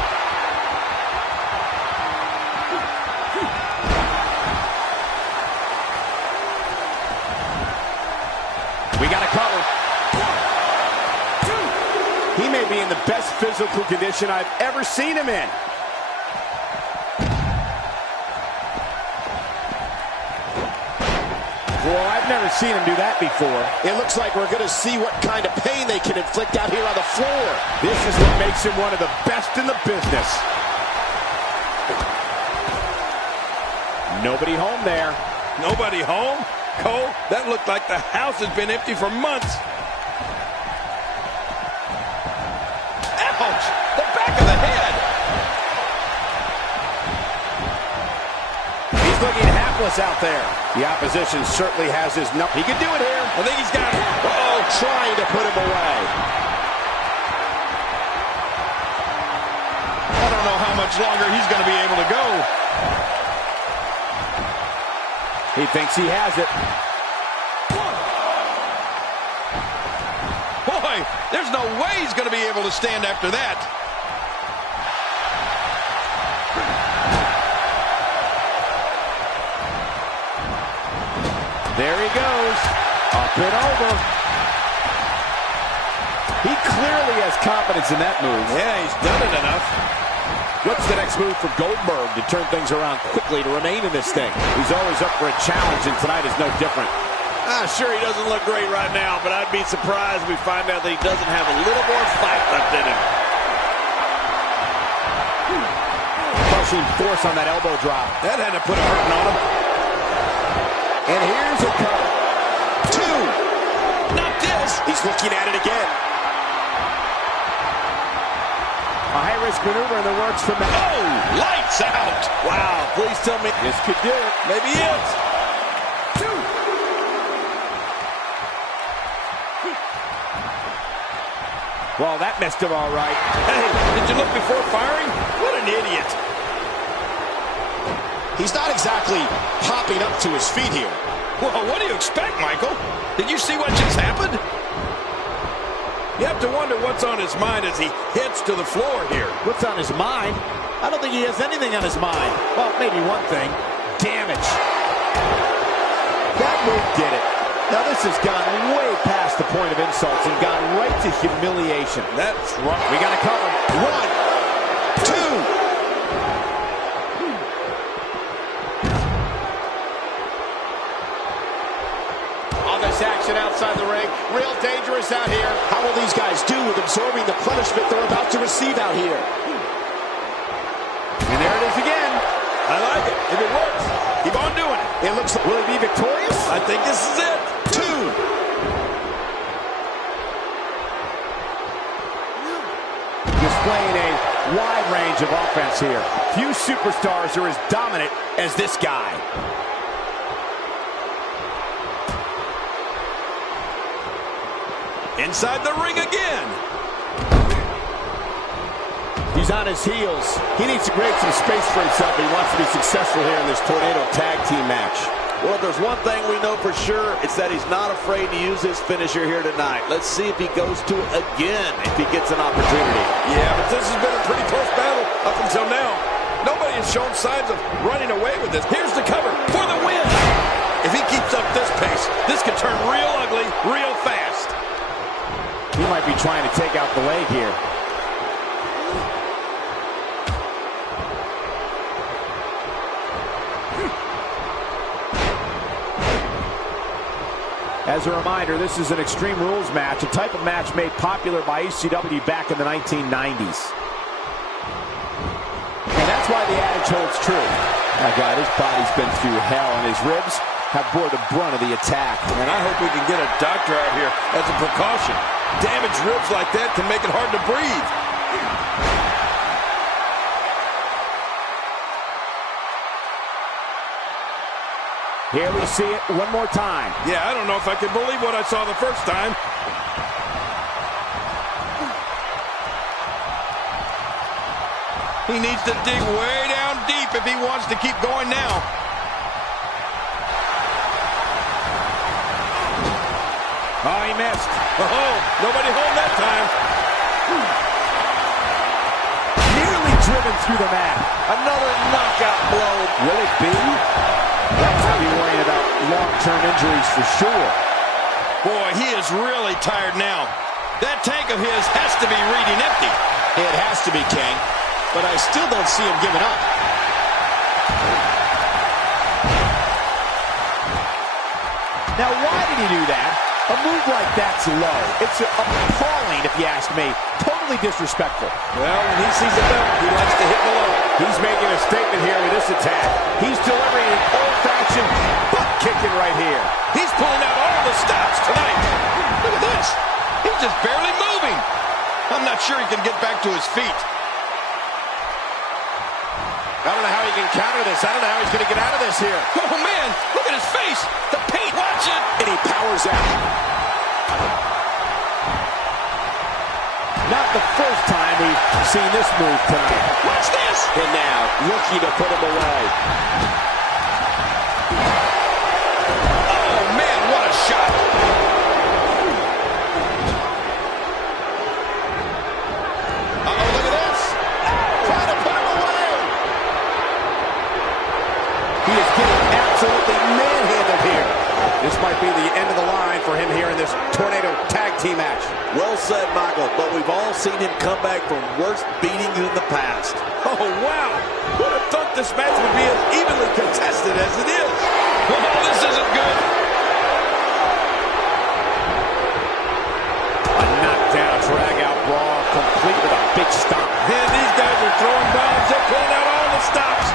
We got a cover. He may be in the best physical condition I've ever seen him in. Well, I've never seen him do that before. It looks like we're going to see what kind of pain they can inflict out here on the floor. This is what makes him one of the best in the business. Nobody home there. Nobody home? Cole, that looked like the house has been empty for months. Ouch! The back of the head! He's looking hapless out there. The opposition certainly has his number. He can do it here. I think he's got it. Uh-oh, trying to put him away. I don't know how much longer he's going to be able to go. He thinks he has it. Boy, there's no way he's going to be able to stand after that. There he goes. Up and over. He clearly has confidence in that move. Yeah, he's done it enough. What's the next move for Goldberg to turn things around quickly to remain in this thing? He's always up for a challenge, and tonight is no different. Sure, he doesn't look great right now, but I'd be surprised if we find out that he doesn't have a little more fight left in him. Crushing force on that elbow drop. That had to put a hurting on him. And here's a cover. Two. Not this. He's looking at it again. A high-risk maneuver in the works from the... Oh, lights out. Wow, please tell me This could do it. Maybe it. Well, that missed him all right. Hey, did you look before firing? What an idiot. He's not exactly popping up to his feet here. Well, what do you expect, Michael? Did you see what just happened? You have to wonder what's on his mind as he hits to the floor here. What's on his mind? I don't think he has anything on his mind. Well, maybe one thing. Damage. That move did it. Now, this has gone way past the point of insults and gone right to humiliation. That's right. We got to cover. 1, 2. Action outside the ring. Real dangerous out here. How will these guys do with absorbing the punishment they're about to receive out here? And there it is again. I like it. If it works, keep on doing it. It looks like... Will he be victorious? I think this is it. 2. Displaying a wide range of offense here. Few superstars are as dominant as this guy. Inside the ring again. He's on his heels. He needs to create some space for himself if he wants to be successful here in this Tornado Tag Team match. Well, if there's one thing we know for sure, it's that he's not afraid to use his finisher here tonight. Let's see if he goes to it again if he gets an opportunity. Yeah, but this has been a pretty close battle up until now. Nobody has shown signs of running away with this. Here's the cover for the win. If he keeps up this pace, this could turn real ugly real fast. He might be trying to take out the leg here. As a reminder, this is an Extreme Rules match, a type of match made popular by ECW back in the 1990s. And that's why the adage holds true. My God, his body's been through hell, and his ribs have bore the brunt of the attack. And I hope we can get a doctor out here as a precaution. Damaged ribs like that can make it hard to breathe. Here we see it one more time. Yeah, I don't know if I can believe what I saw the first time. He needs to dig way down deep if he wants to keep going now. Oh, he missed. Oh, nobody home that time. Nearly driven through the mat. Another knockout blow. Will it be? That's how you're worrying about long-term injuries for sure. Boy, he is really tired now. That tank of his has to be reading empty. It has to be, King. But I still don't see him giving up. Now, why did he do that? A move like that's low. It's appalling, if you ask me. Totally disrespectful. Well, when he sees a belt, he likes to hit below. He's making a statement here with this attack. He's delivering an old-fashioned butt kicking right here. He's pulling out all the stops tonight. Look at this. He's just barely moving. I'm not sure he can get back to his feet. I don't know how he can counter this. I don't know how he's going to get out of this here. Oh, man, look at his face. The paint, watch it. And he powers out. Not the first time we've seen this move tonight. Watch this. And now, looking to put him away. Oh, man, what a shot. Uh-oh, look at this. Trying to put him away. He is getting absolutely manhandled here. This might be the end of the line for him here in this Tornado Tag Team match. Well said, Michael, but we've all seen him come back from worse beatings in the past. Oh, wow. Who would have thought this match would be as evenly contested as it is? Oh, this isn't good. A knockdown, drag-out brawl, complete with a big stomp. And these guys are throwing bombs. They're pulling out all the stops.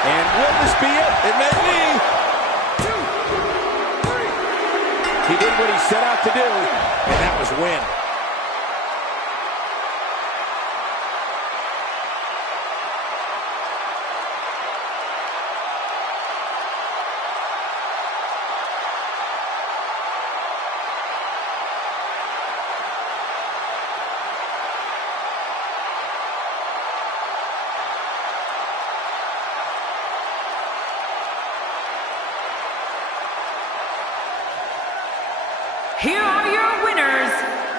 And will this be it? It may be. 2, 3. He did what he set out to do, and that was win. Here are your winners,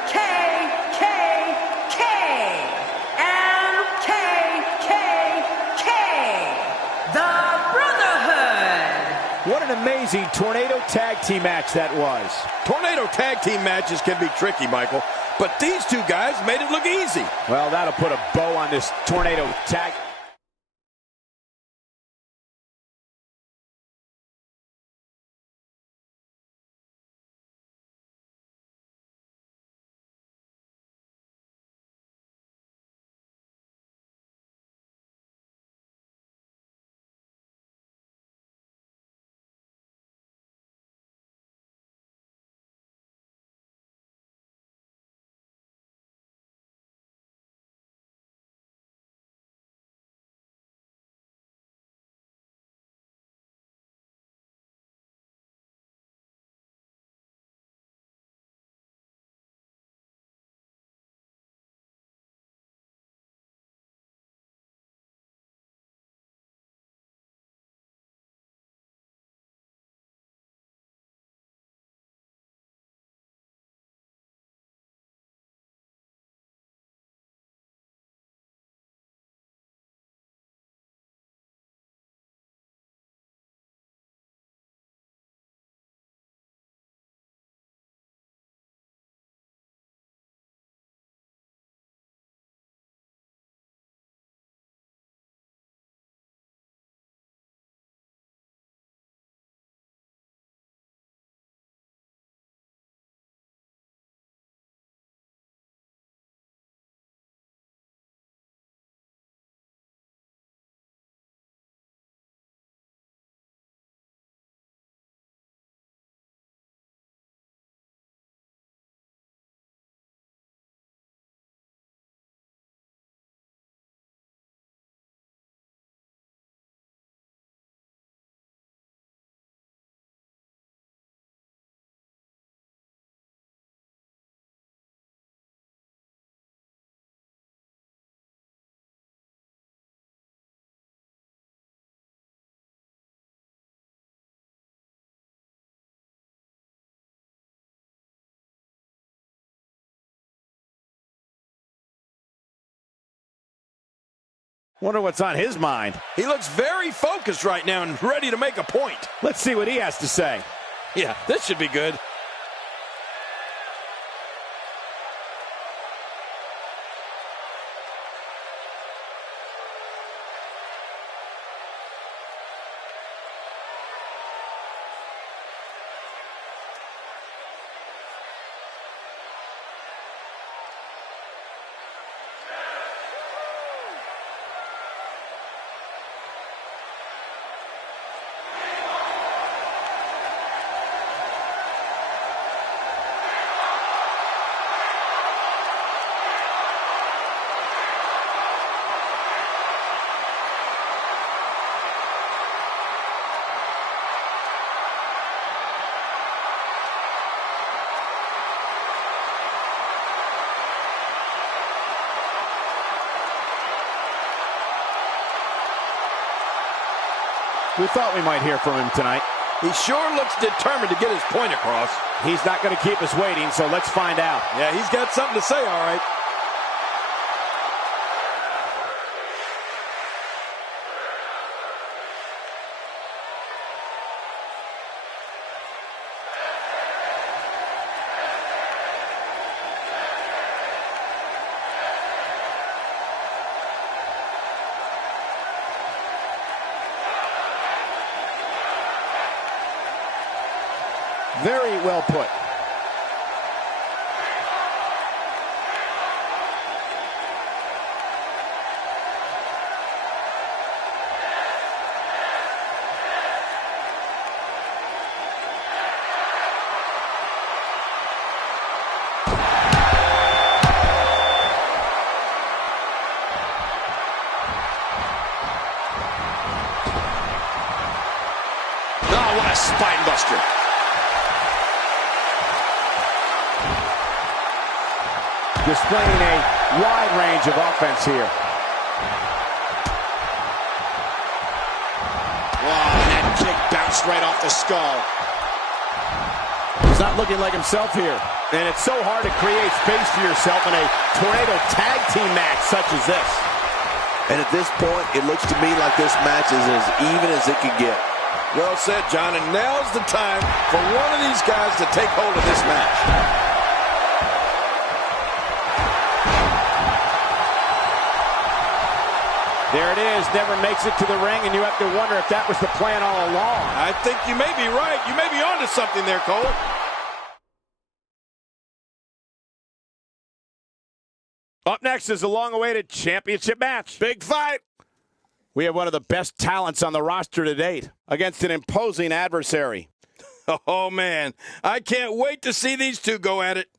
KKK and KKK, the Brotherhood. What an amazing Tornado Tag Team match that was. Tornado tag team matches can be tricky, Michael, but these two guys made it look easy. Well, that'll put a bow on this Tornado Tag Wonder what's on his mind. He looks very focused right now and ready to make a point. Let's see what he has to say. Yeah, this should be good. We thought we might hear from him tonight. He sure looks determined to get his point across. He's not going to keep us waiting, so let's find out. Yeah, he's got something to say, all right. Very well put. Oh, what a spine buster. Displaying a wide range of offense here. Wow, that kick bounced right off the skull. He's not looking like himself here. And it's so hard to create space for yourself in a tornado tag team match such as this. And at this point, it looks to me like this match is as even as it could get. Well said, John, and now's the time for one of these guys to take hold of this match. There it is, never makes it to the ring, and you have to wonder if that was the plan all along. I think you may be right. You may be onto something there, Cole. Up next is a long-awaited championship match. Big fight. We have one of the best talents on the roster to date against an imposing adversary. Oh, man. I can't wait to see these two go at it.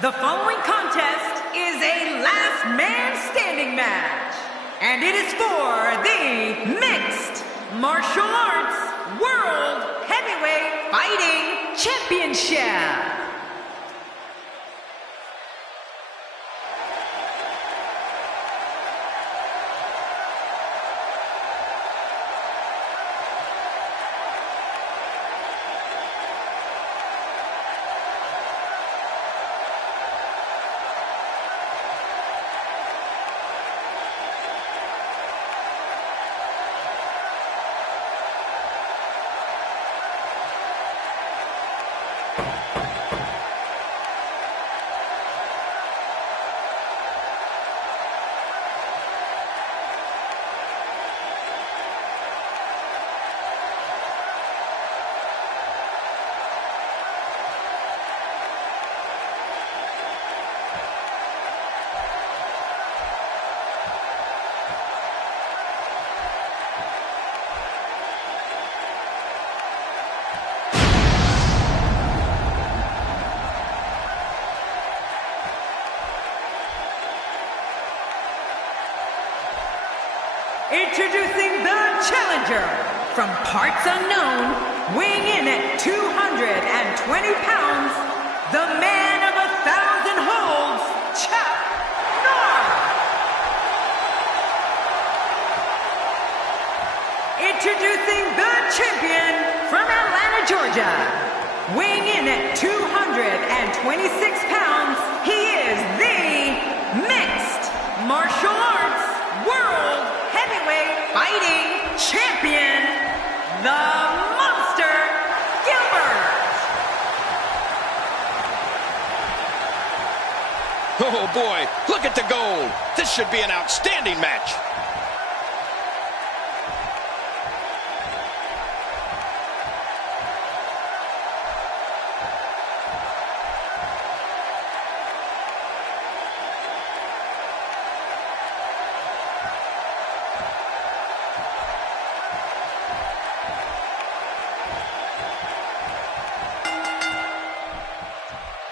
The following contest is a last man standing match, and it is for the Mixed Martial Arts World Heavyweight Fighting Championship. Introducing the challenger from parts unknown, weighing in at 220 pounds, the man of 1,000 holds, Chuck Norris. Introducing the champion from Atlanta, Georgia, weighing in at 226 pounds, he is the Mixed Martial Arts World Heavyweight Fighting Champion, the Monster Gilbert. Oh boy, look at the gold. This should be an outstanding match.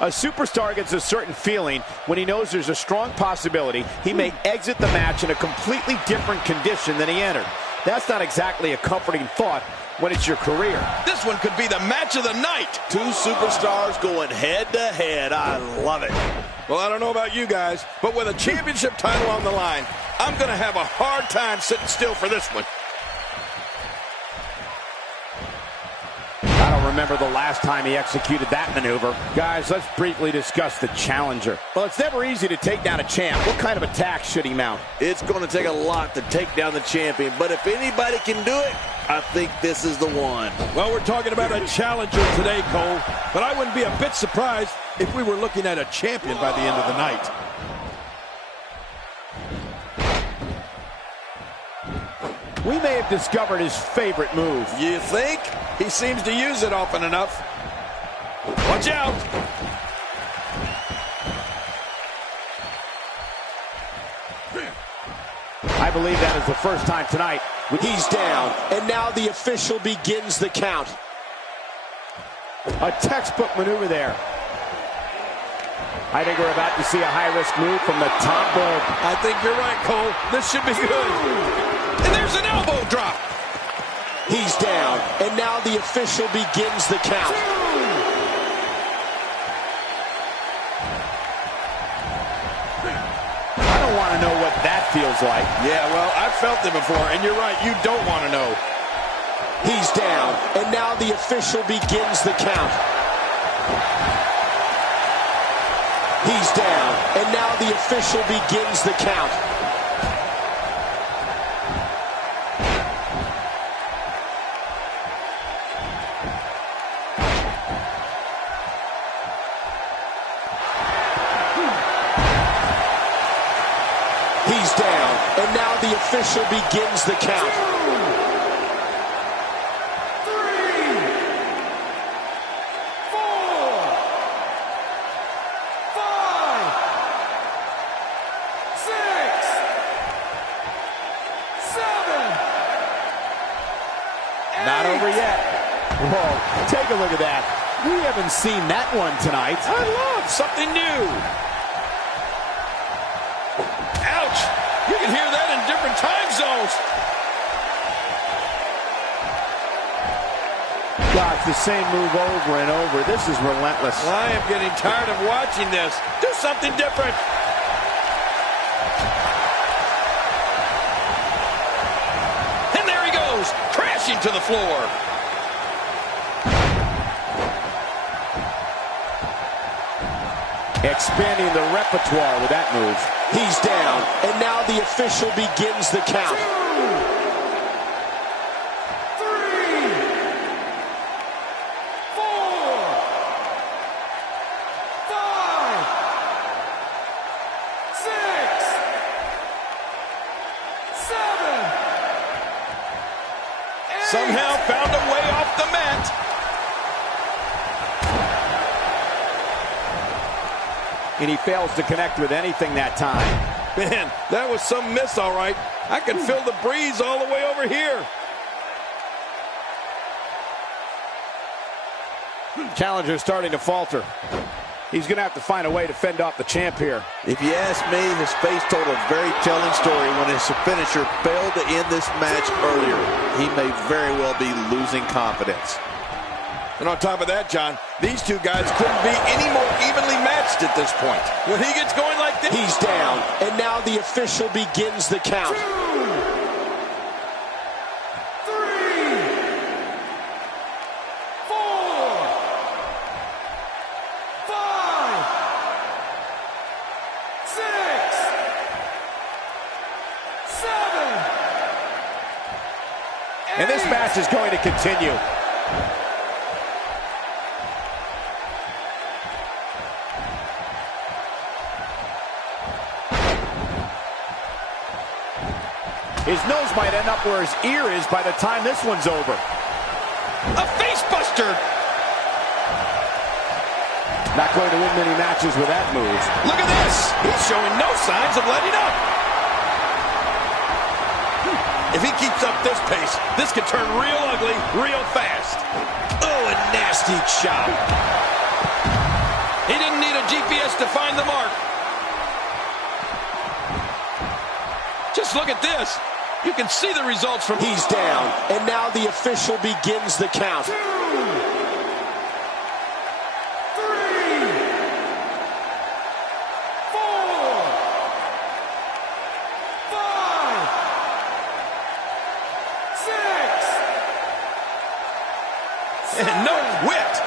A superstar gets a certain feeling when he knows there's a strong possibility he may exit the match in a completely different condition than he entered. That's not exactly a comforting thought when it's your career. This one could be the match of the night. Two superstars going head to head. I love it. Well, I don't know about you guys, but with a championship title on the line, I'm going to have a hard time sitting still for this one. I don't remember the last time he executed that maneuver. Guys, let's briefly discuss the challenger. Well, it's never easy to take down a champ. What kind of attack should he mount? It's going to take a lot to take down the champion, but if anybody can do it, I think this is the one. Well, we're talking about a challenger today, Cole, but I wouldn't be a bit surprised if we were looking at a champion by the end of the night. We may have discovered his favorite move. You think? He seems to use it often enough. Watch out! I believe that is the first time tonight. He's down, and now the official begins the count. A textbook maneuver there. I think we're about to see a high-risk move from the top rope. I think you're right, Cole. This should be good. And there's an elbow drop. He's down, and now the official begins the count. I don't want to know what that feels like. Yeah, well, I've felt it before, and you're right, you don't want to know. He's down, and now the official begins the count. He's down, and now the official begins the count. He's down, and now the official begins the count. 3, 4, 5, 6, 7. Not over yet. Whoa, take a look at that. We haven't seen that one tonight. I love something new. Ouch! You can hear that in different time zones. Gosh, the same move over and over. This is relentless. I am getting tired of watching this. Do something different. And there he goes, crashing to the floor. Expanding the repertoire with that move. He's down, and now the official begins the count. 3, 4, 5, 6, 7. Somehow found a way off the mat. And he fails to connect with anything that time. Man, that was some miss, all right. I can feel the breeze all the way over here. Challenger's starting to falter. He's going to have to find a way to fend off the champ here. If you ask me, his face told a very telling story when his finisher failed to end this match earlier. He may very well be losing confidence. And on top of that, John, these two guys couldn't be any more evenly matched at this point. When he gets going like this... He's down, and now the official begins the count. 2, 3, 4, 5, 6, 7. And this match is going to continue. His nose might end up where his ear is by the time this one's over. A face buster! Not going to win many matches with that move. Look at this! He's showing no signs of letting up. If he keeps up this pace, this could turn real ugly real fast. Oh, a nasty chop. He didn't need a GPS to find the mark. Just look at this. You can see the results from... He's down, and now the official begins the count. 2, 3, 4, 5, 6. And no quit.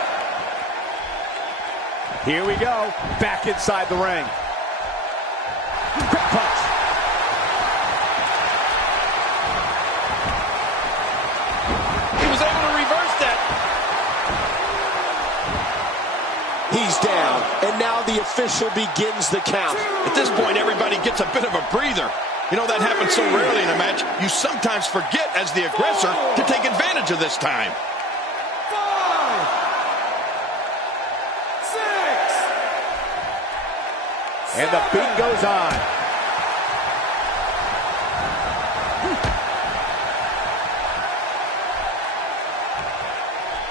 Here we go. Back inside the ring. Quick punch. He's down, and now the official begins the count. At this point, everybody gets a bit of a breather. You know, that happens so rarely in a match, you sometimes forget as the aggressor to take advantage of this time. 5, 6. And the beat goes on.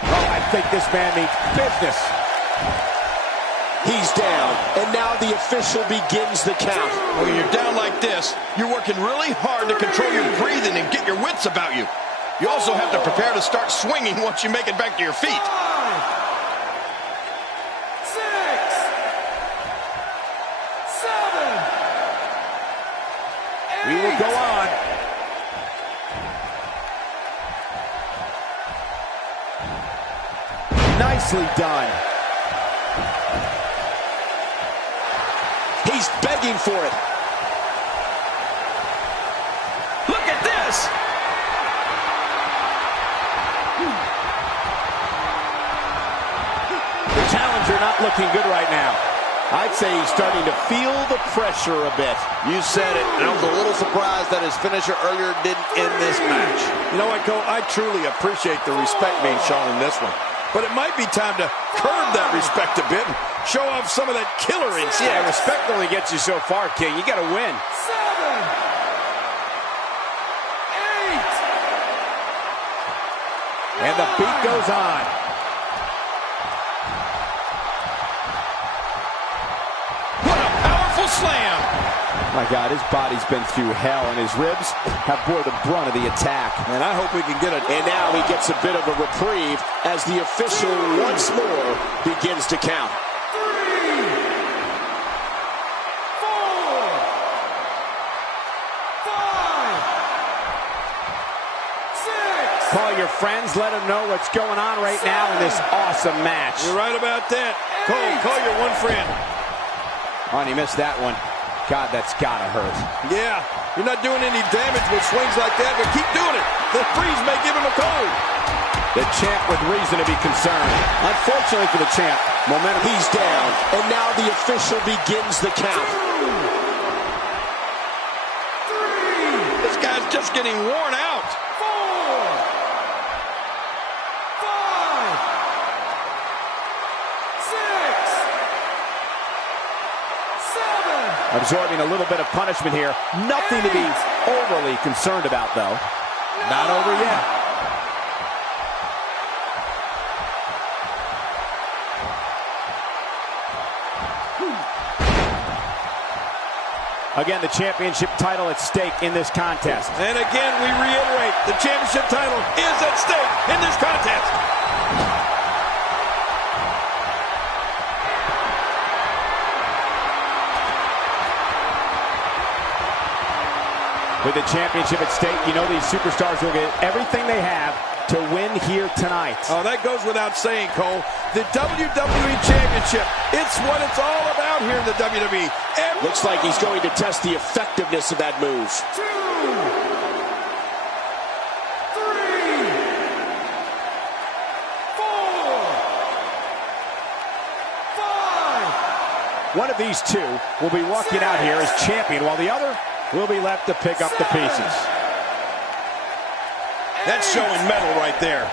Oh, I think this man means business. He's down, and now the official begins the count. When you're down like this, you're working really hard to control your breathing and get your wits about you. You also have to prepare to start swinging once you make it back to your feet. 5, 6, 7. We will go on. Nicely done. He's begging for it. Look at this! The challenger not looking good right now. I'd say he's starting to feel the pressure a bit. You said it, and I was a little surprised that his finisher earlier didn't end this match. You know what, Cole? I truly appreciate the respect being shown in this one. But it might be time to curb that respect a bit and show off some of that killer instinct. Yeah, respect only gets you so far, King. You got to win. 7, 8. And the beat goes on. What a powerful slam! My God, his body's been through hell, and his ribs have bore the brunt of the attack. And I hope we can get it. And now he gets a bit of a reprieve as the official once more begins to count. 3, 4, 5, 6. Call your friends, let them know what's going on right now in this awesome match. You're right about that. Cole, call your one friend. Oh, and he missed that one. God, that's gotta hurt. Yeah, you're not doing any damage with swings like that, but keep doing it. The freeze may give him a cold. The champ with reason to be concerned. Unfortunately for the champ, momentum. He's down, and now the official begins the count. 3, This guy's just getting worn out. 4, 5, 6, 7. Absorbing a little bit of punishment here. Nothing to be overly concerned about, though. Not over yet. Again, the championship title at stake in this contest. And again, we reiterate, the championship title is at stake in this contest. With the championship at stake, you know these superstars will get everything they have to win here tonight. Oh, that goes without saying, Cole. The WWE Championship, it's what it's all about here in the WWE. Looks like he's going to test the effectiveness of that move. 2, 3, 4, 5. One of these two will be walking out here as champion, while the other will be left to pick up the pieces. That's showing metal right there.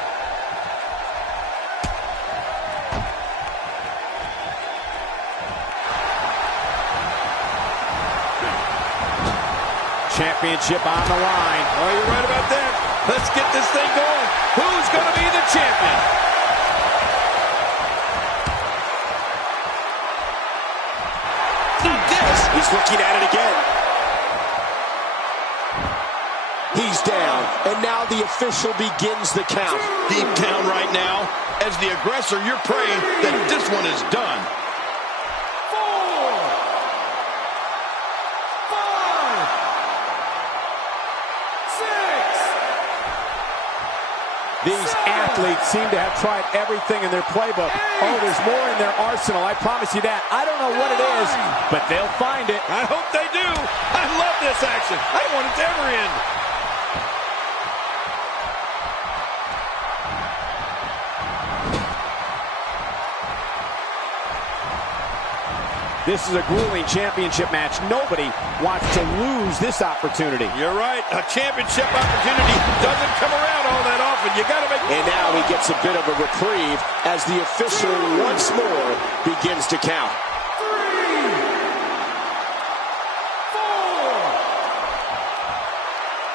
Championship on the line. Oh, you're right about that. Let's get this thing going. Who's going to be the champion? Not this. He's looking at it again. He's down, and now the official begins the count. Deep down right now, as the aggressor, you're praying that this one is done. 4, 5, 6. These athletes seem to have tried everything in their playbook. Oh, there's more in their arsenal, I promise you that. I don't know what it is, but they'll find it. I hope they do. I love this action. I don't want it to ever end. This is a grueling championship match. Nobody wants to lose this opportunity. You're right. A championship opportunity doesn't come around all that often. You got to make... And now he gets a bit of a reprieve as the official once more begins to count. 3, 4,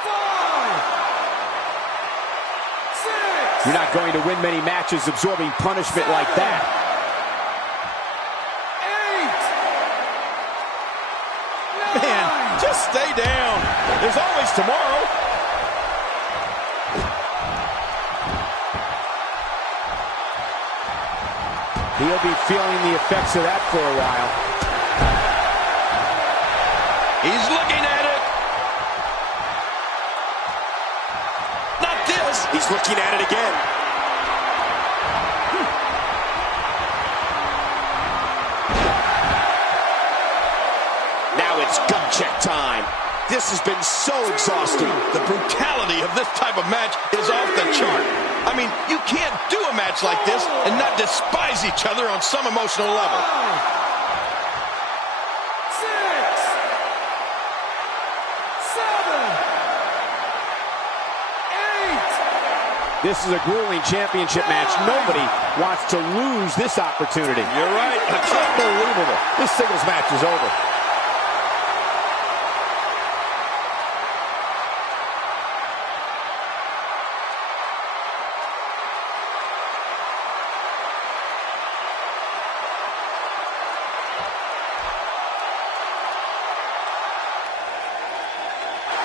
5, 6. You're not going to win many matches absorbing punishment like that. Man, just stay down. There's always tomorrow. He'll be feeling the effects of that for a while. He's looking at it. Not this. He's looking at it again. Now it's gut check time. This has been so exhausting. The brutality of this type of match is off the chart. I mean, you can't do a match like this and not despise each other on some emotional level. 6, 7, 8. This is a grueling championship match. Nobody wants to lose this opportunity. You're right. It's unbelievable. This singles match is over.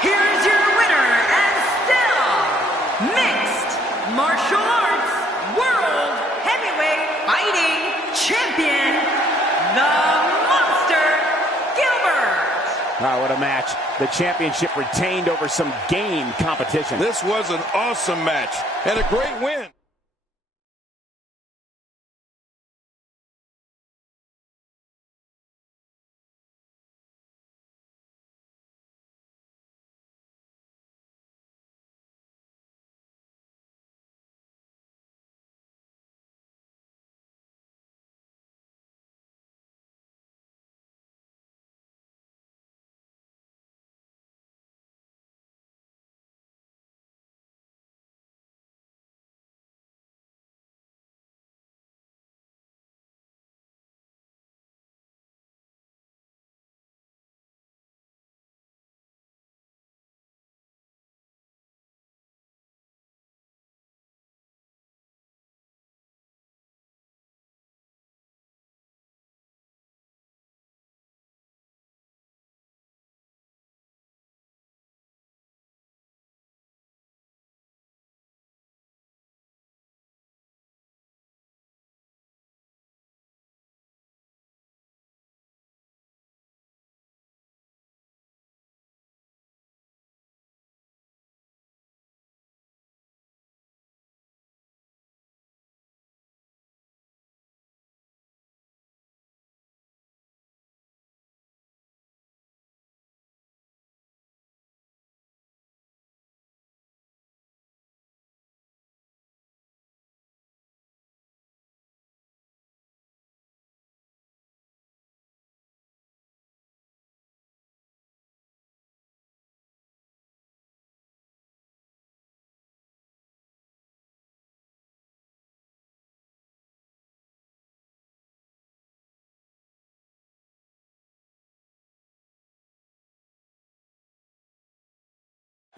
Here's your winner and still mixed martial arts world heavyweight fighting champion, the Monster Gilbert. Wow, what a match. The championship retained over some game competition. This was an awesome match and a great win.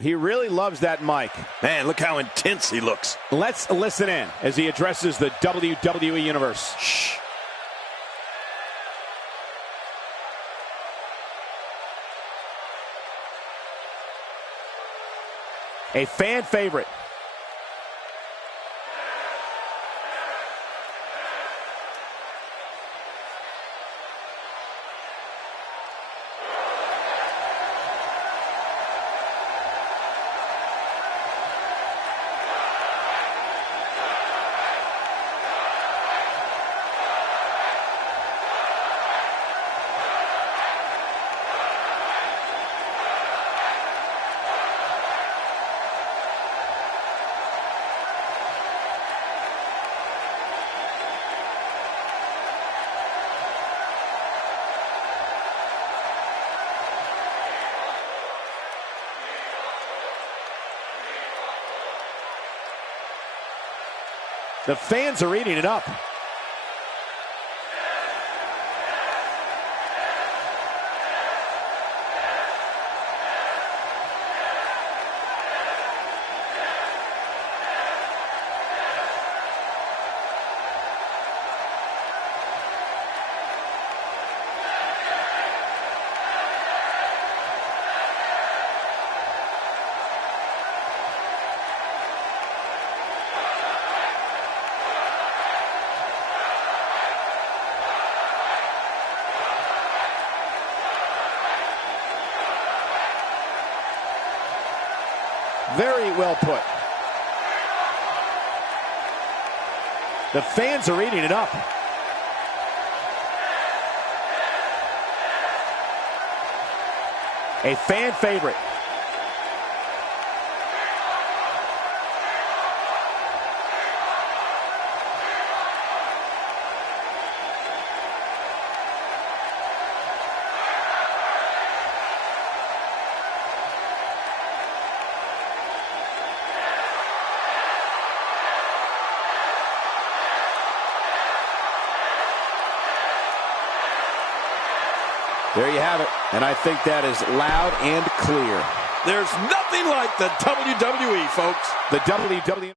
He really loves that mic. Man, look how intense he looks. Let's listen in as he addresses the WWE Universe. Shh. A fan favorite. The fans are eating it up. Very well put. The fans are eating it up. A fan favorite. There you have it. And I think that is loud and clear. There's nothing like the WWE, folks. The WWE.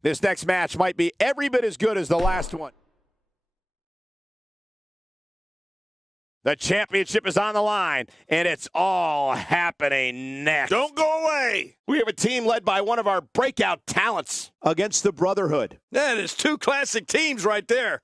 This next match might be every bit as good as the last one. The championship is on the line, and it's all happening next. Don't go away. We have a team led by one of our breakout talents Against the Brotherhood. That is two classic teams right there.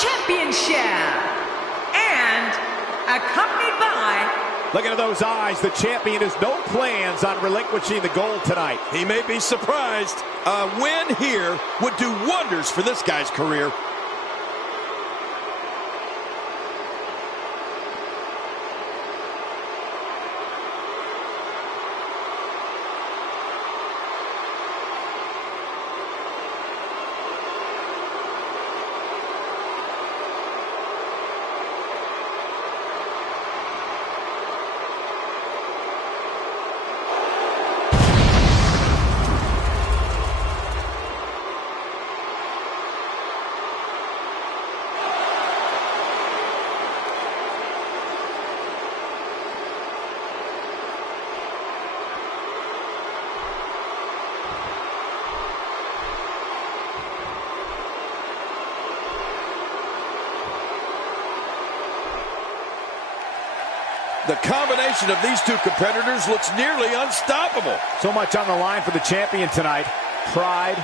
Championship. And accompanied by... Looking at those eyes, the champion has no plans on relinquishing the gold tonight. He may be surprised. A win here would do wonders for this guy's career. The combination of these two competitors looks nearly unstoppable. So much on the line for the champion tonight. Pride,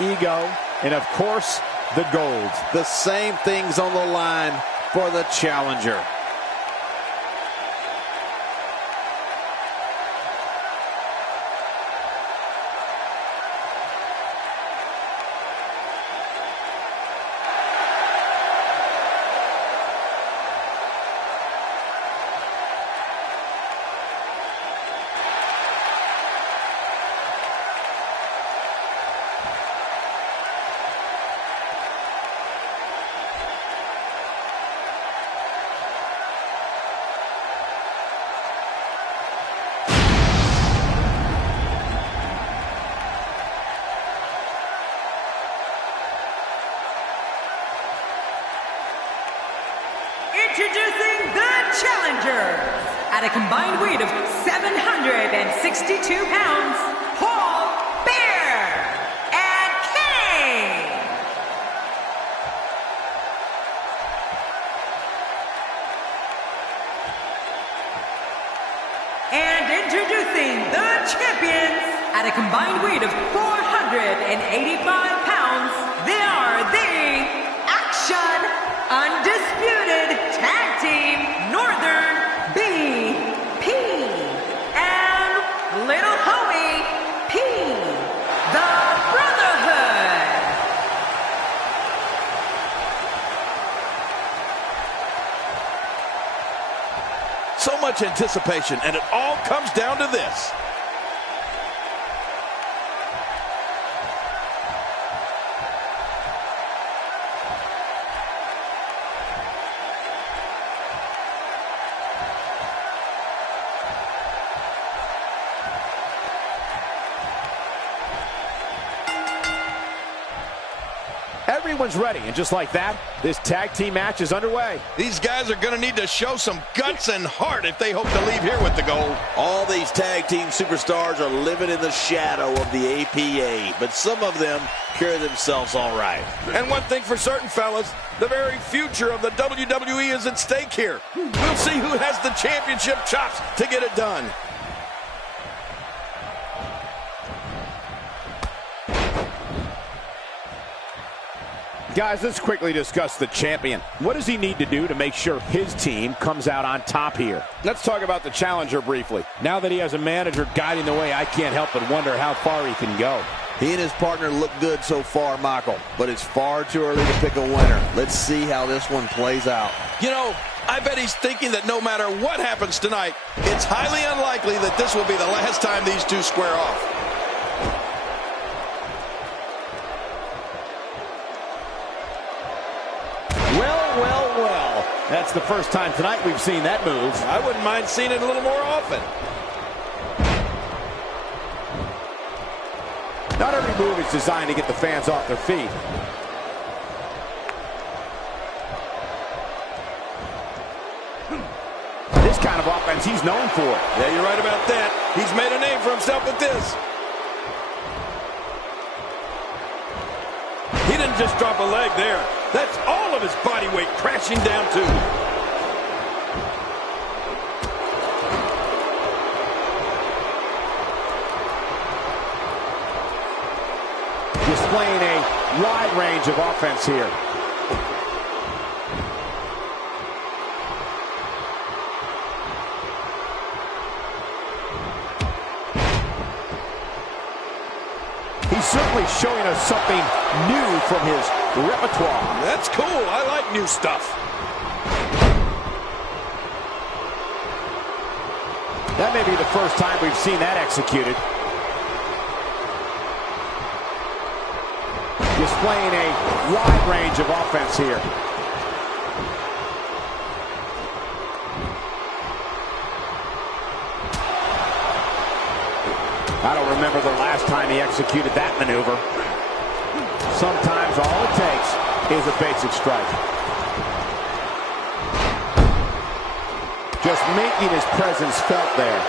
ego, and of course, the gold. The same things on the line for the challenger. Introducing the challengers at a combined weight of 762 pounds, Paul Bear and Kane. And introducing the champions at a combined weight of 485 pounds, they are the Action Undisputed Tag Team Northern BP and Little Homie P, the Brotherhood. So much anticipation, and it all comes down to this. Everyone's ready, and just like that, this tag team match is underway. These guys are going to need to show some guts and heart if they hope to leave here with the gold. All these tag team superstars are living in the shadow of the APA, but some of them carry themselves all right. And one thing for certain, fellas, the very future of the WWE is at stake here. We'll see who has the championship chops to get it done. Guys, let's quickly discuss the champion. What does he need to do to make sure his team comes out on top here? Let's talk about the challenger briefly. Now that he has a manager guiding the way, I can't help but wonder how far he can go. He and his partner look good so far, Michael, but it's far too early to pick a winner. Let's see how this one plays out. You know, I bet he's thinking that no matter what happens tonight, it's highly unlikely that this will be the last time these two square off. Well, that's the first time tonight we've seen that move. I wouldn't mind seeing it a little more often. Not every move is designed to get the fans off their feet. This kind of offense he's known for. Yeah, you're right about that. He's made a name for himself with this. He didn't just drop a leg there. That's all of his body weight crashing down too. Displaying a wide range of offense here. He's certainly showing us something new from his repertoire. That's cool. I like new stuff. That may be the first time we've seen that executed. Displaying a wide range of offense here. I don't remember the last time he executed that maneuver. Sometimes all it takes is a basic strike. Just making his presence felt there.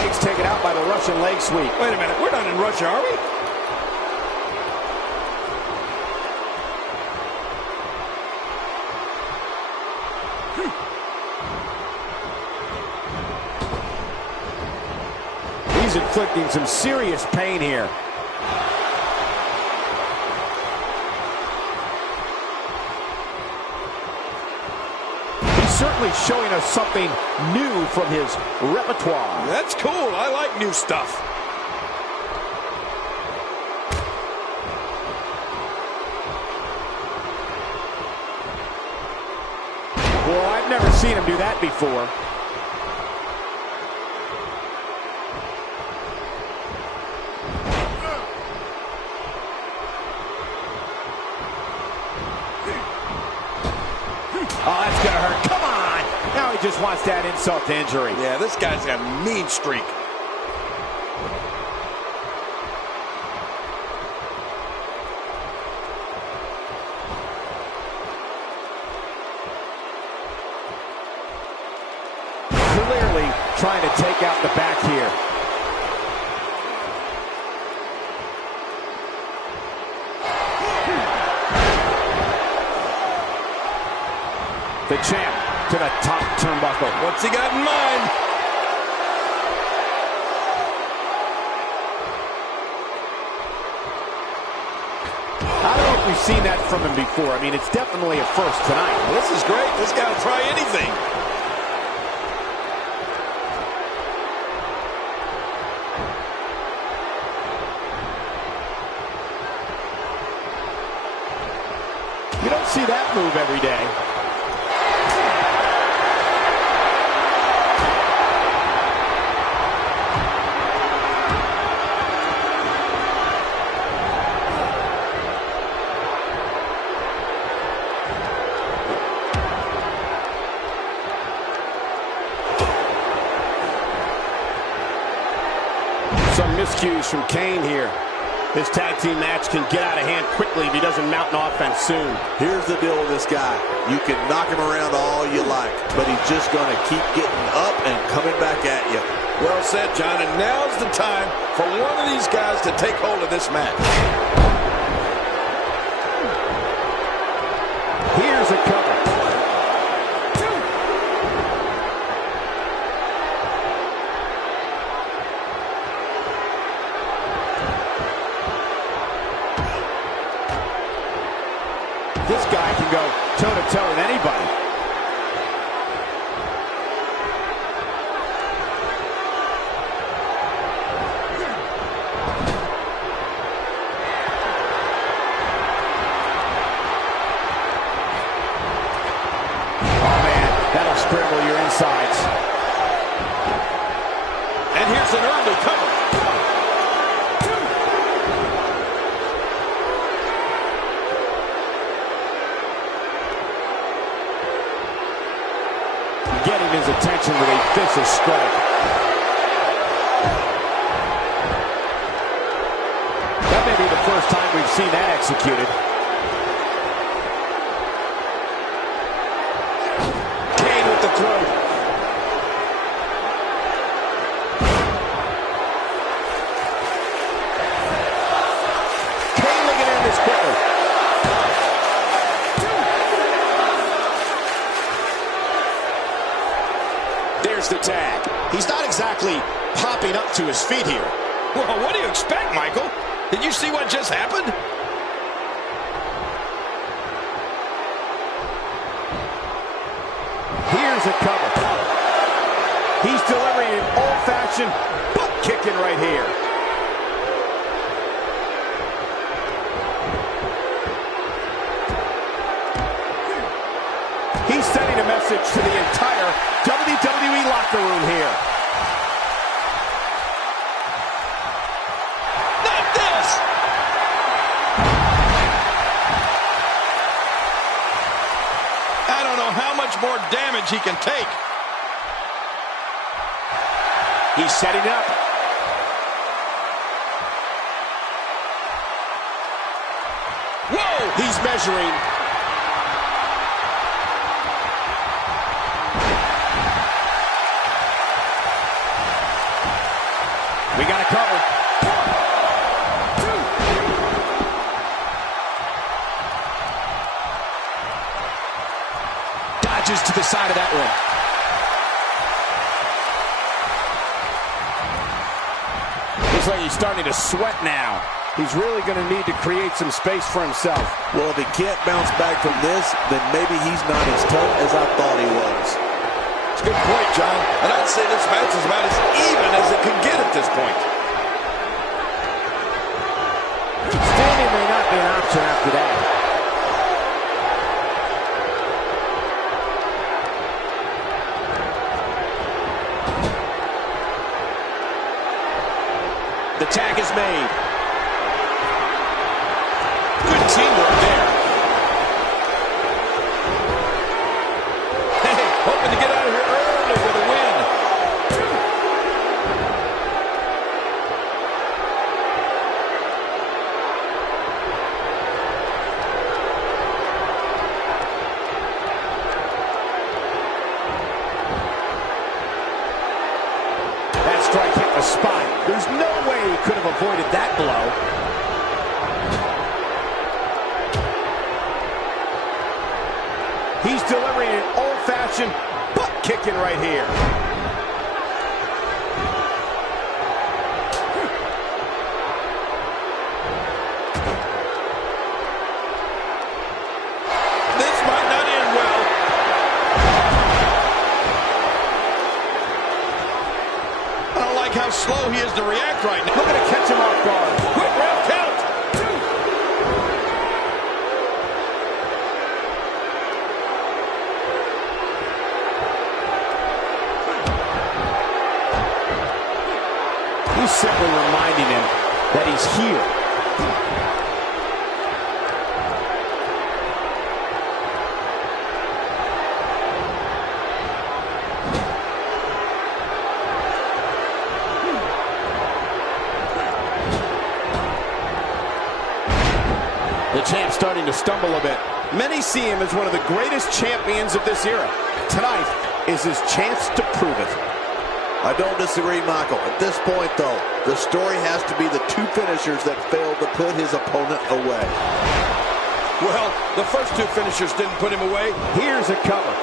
Legs taken out by the Russian leg sweep. Wait a minute, we're not in Russia, are we? He's inflicting some serious pain here. He's certainly showing us something new from his repertoire. That's cool. I like new stuff. Well, I've never seen him do that before. Oh, that's gonna hurt. Come on! Now he just wants that insult to injury. Yeah, this guy's got a mean streak. Clearly trying to take out the back here. The champ to the top turnbuckle. What's he got in mind? I don't know if we've seen that from him before. I mean, it's definitely a first tonight. This is great. This guy will try anything. You don't see that move every day. Some miscues from Kane here. This tag team match can get out of hand quickly if he doesn't mount an offense soon. Here's the deal with this guy. You can knock him around all you like, but he's just going to keep getting up and coming back at you. Well said, John, and now's the time for one of these guys to take hold of this match. Here's a cover. This guy can go toe-to-toe with anybody. Oh, man, that'll scramble your insides. And here's an early cover. Getting his attention with a vicious strike. That may be the first time we've seen that executed. Kane with the throat. Kane looking at this quickly. There's the tag. He's not exactly popping up to his feet here. Well, what do you expect, Michael? Did you see what just happened? Here's a cover. He's delivering an old-fashioned butt kicking right here. He's sending a message to the entire WWE locker room here. Not this! I don't know how much more damage he can take. He's setting up. Whoa! He's measuring. We got to cover. 1, 2. Dodges to the side of that one. Looks like he's starting to sweat now. He's really going to need to create some space for himself. Well, if he can't bounce back from this, then maybe he's not as tough as I thought he was. It's a good point, John. And I'd say this match is about as even as it could get at this point. Standing may not be an option after that. The tag is made. Good teamwork there. Hey, hoping to get out of here early with a win. That strike hit the spot. There's no way he could have avoided that blow. He's delivering an old-fashioned butt kicking right here. This might not end well. I don't like how slow he is to react right now. Looking to catch him off guard. Quick round count. He's simply reminding him that he's here. The champ's starting to stumble a bit. Many see him as one of the greatest champions of this era. Tonight is his chance to prove it. I don't disagree, Michael. At this point, though, the story has to be the two finishers that failed to put his opponent away. Well, the first two finishers didn't put him away. Here's a cover.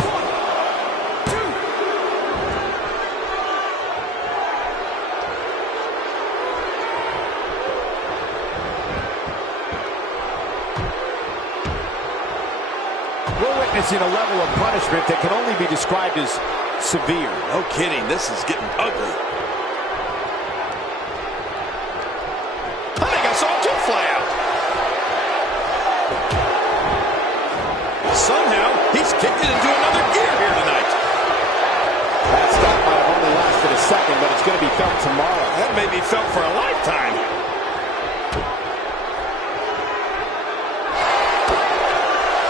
We're witnessing a level of punishment that can only be described as severe. No kidding, this is getting ugly. I think I saw two fly out. Somehow, he's kicked it into another gear here tonight. That stop might have only lasted a second, but it's going to be felt tomorrow. That may be felt for a lifetime.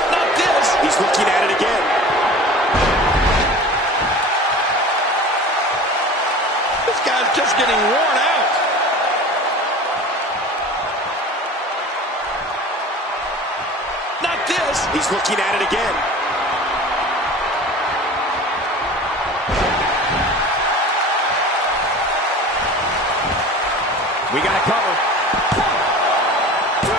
Not this. He's looking at it again. This guy's just getting worn out. Not this. He's looking at it again. We got to cover. 1, 2.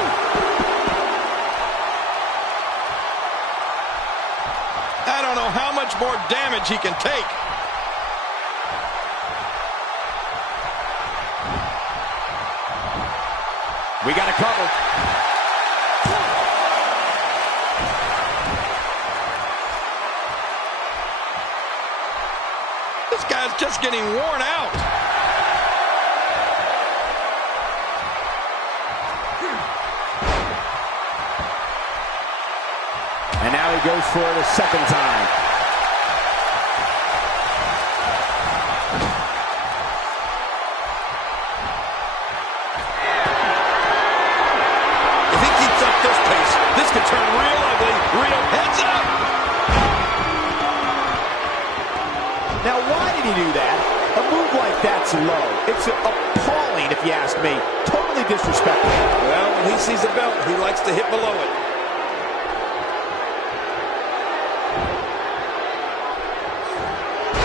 I don't know how much more damage he can take. We got to cover. This This guy's just getting worn out. And now he goes for it a second time. If he keeps up this pace, this could turn real ugly. Real heads up. Now, why did he do that? A move like that's low. It's appalling, if you ask me. Totally disrespectful. Well, when he sees the belt, he likes to hit below it.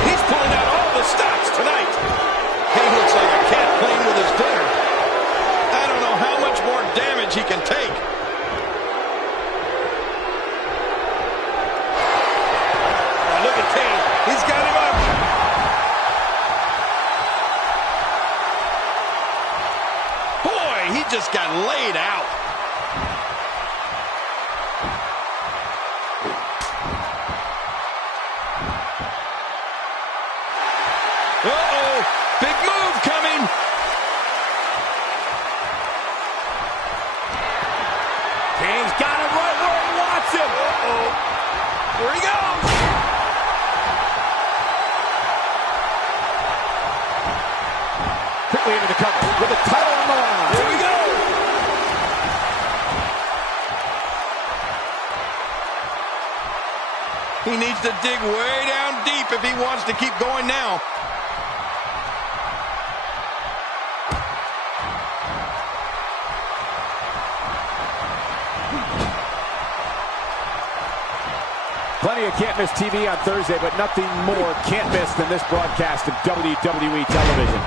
He's pulling out all the stops tonight. He looks like a cat playing with his dinner. I don't know how much more damage he can take. Oh, look at Kane. He's got him up. Boy, he just got laid out. Uh-oh, big move coming. Kane's got him right where he wants him. Uh-oh, here he goes. Quickly into the cover with the title on the line. Here we go. He needs to dig way down deep if he wants to keep going now. Plenty of Can't Miss TV on Thursday, but nothing more can't miss than this broadcast of WWE television.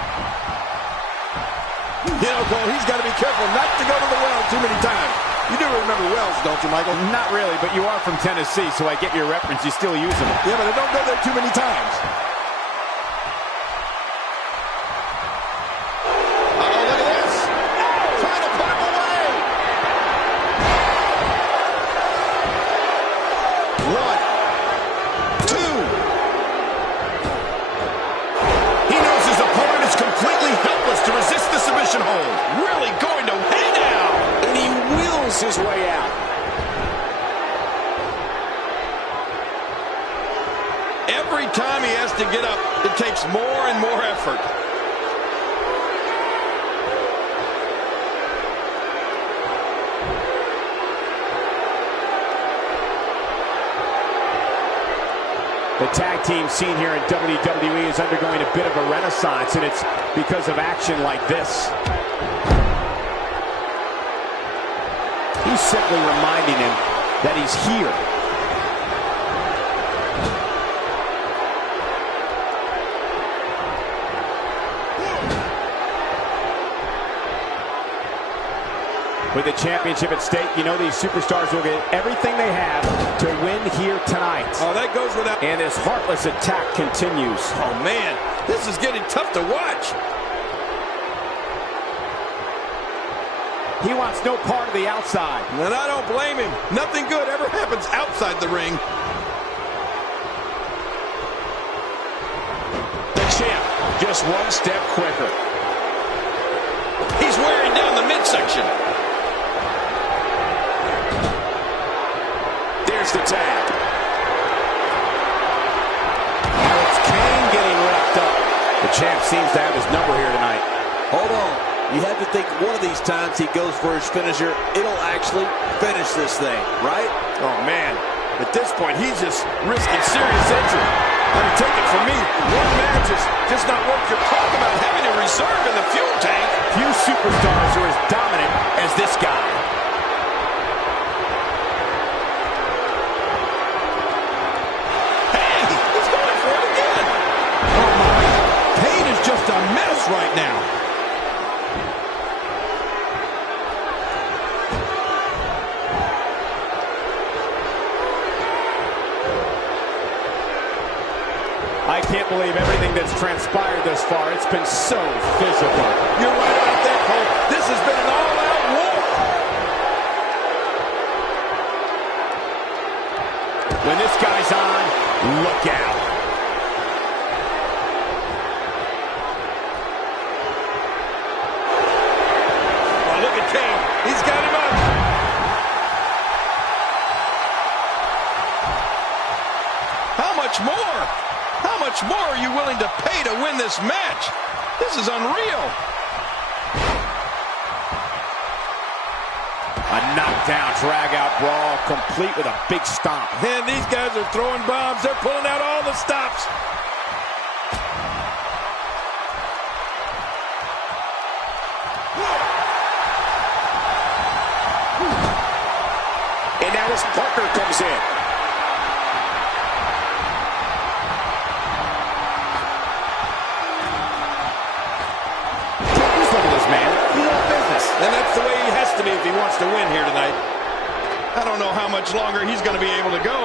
You know, Cole, he's got to be careful not to go to the well too many times. You do remember wells, don't you, Michael? Not really, but you are from Tennessee, so I get your reference. You still use them. Yeah, but I don't go there too many times. Uh-oh, look at this. Trying to put him away. 1, 2. He knows his opponent is completely helpless to resist the submission hold. Really going to way down. And he wheels his way out. Every time he has to get up, it takes more and more effort. The tag team scene here in WWE is undergoing a bit of a renaissance, and it's because of action like this. He's simply reminding him that he's here. With the championship at stake, you know these superstars will get everything they have to win here tonight. Oh, that goes without... And this heartless attack continues. Oh, man, this is getting tough to watch. He wants no part of the outside. And I don't blame him. Nothing good ever happens outside the ring. The champ, just one step quicker. He's wearing down the midsection. There's the tag. Now it's Kane getting wrapped up. The champ seems to have his number here tonight. Hold on. You have to think one of these times he goes for his finisher, it'll actually finish this thing, right? Oh, man. At this point, he's just risking serious injury. I mean, take it from me. One match is just not worth your talk about having a reserve in the fuel tank. Few superstars are as dominant as this guy. Hey, he's going for it again. Oh, my. Kane is just a mess right now. I can't believe everything that's transpired thus far. It's been so physical. You're right about that, Cole. This has been an all-out war. When this guy's on, look out. much more? How much more are you willing to pay to win this match? This is unreal. A knockdown, drag-out brawl, complete with a big stomp. And these guys are throwing bombs. They're pulling out all the stops. And now his partner comes in. Look at this man. He's all business. And that's the way he has to be if he wants to win here tonight. I don't know how much longer he's going to be able to go.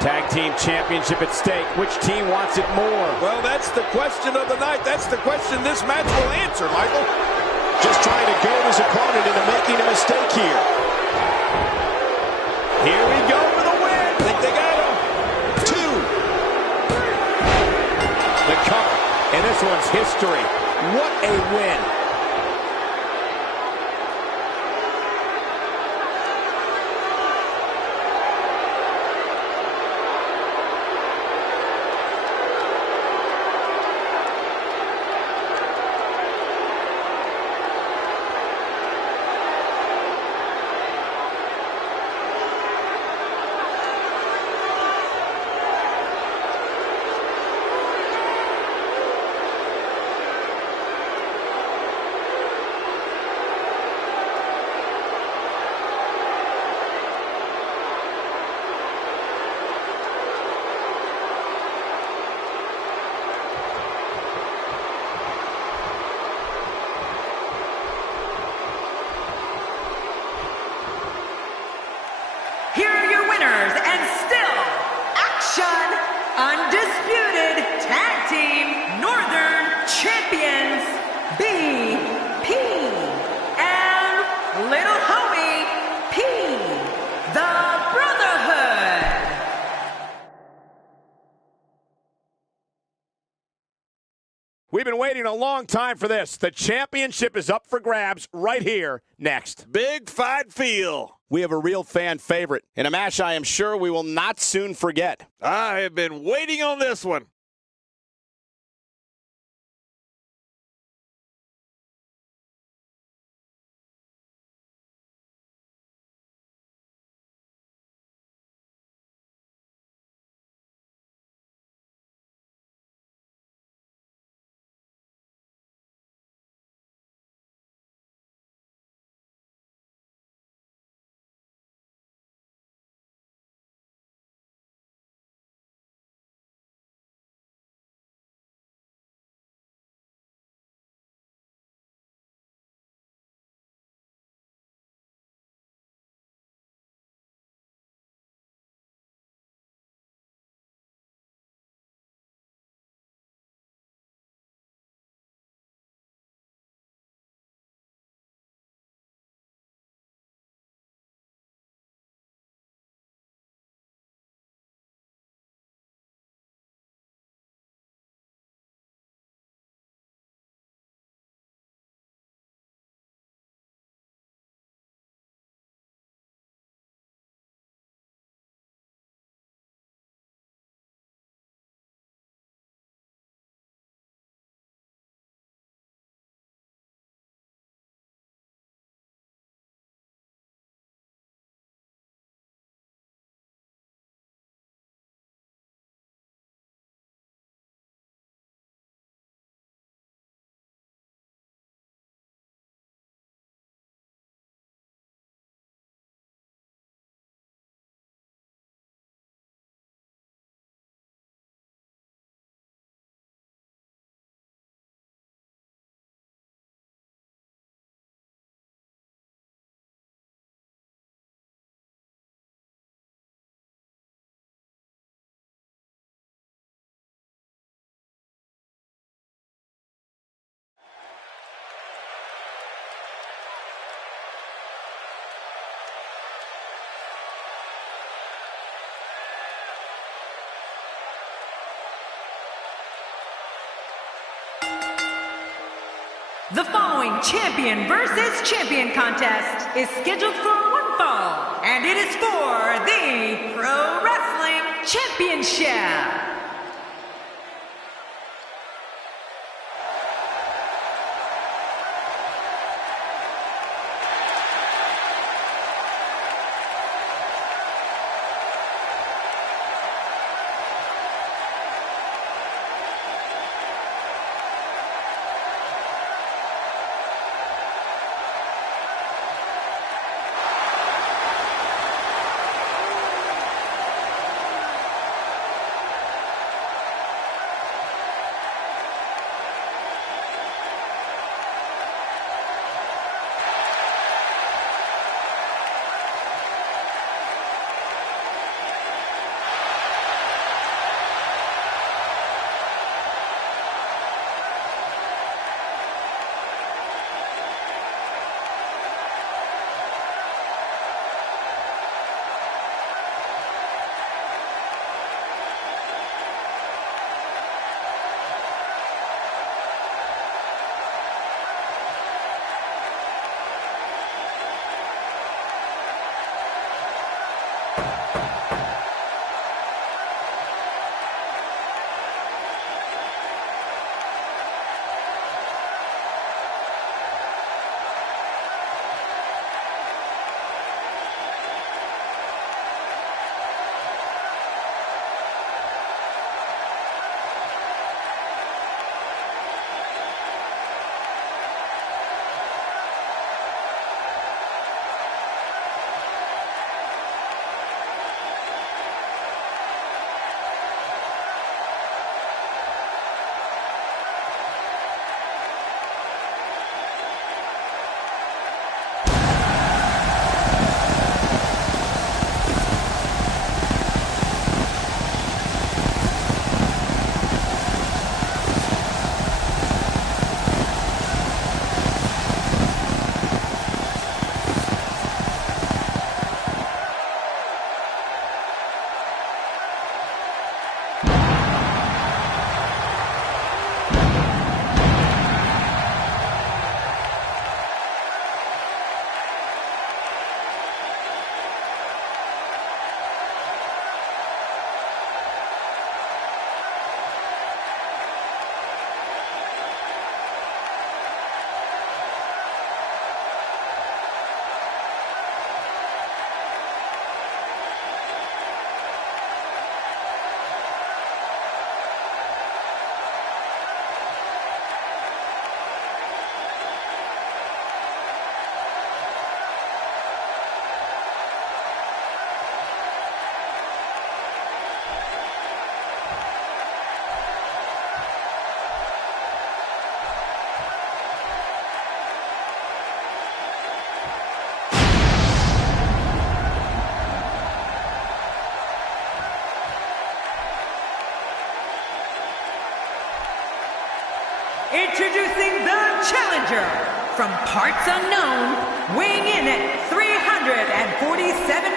Tag team championship at stake. Which team wants it more? Well, that's the question of the night. That's the question this match will answer, Michael. Just trying to goad his opponent into making a mistake here. Here we go for the win. Think they got him. 2. The cover. And this one's history. What a win. Here are your winners and still action undisputed tag team Northern Champions BP and Little Homie P, the Brotherhood. We've been waiting a long time for this. The championship is up for grabs right here next. Big fight feel. We have a real fan favorite in a match I am sure we will not soon forget. I have been waiting on this one. The following champion versus champion contest is scheduled for one fall, and it is for the Pro Wrestling Championship. Introducing the challenger from parts unknown, weighing in at 347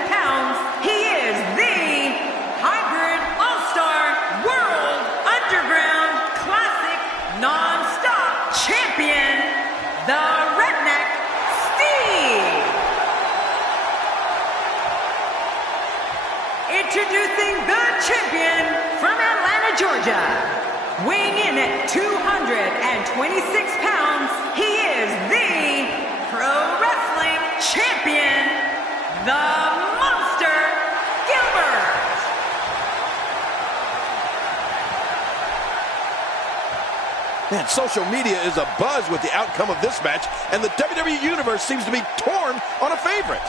pounds, he is the Hybrid All-Star World Underground Classic Non-Stop Champion, the Redneck Steve. Introducing the champion from Atlanta, Georgia. Weighing in at 226 pounds, he is the Pro Wrestling Champion, the Monster Gilbert. Man, social media is abuzz with the outcome of this match, and the WWE Universe seems to be torn on a favorite.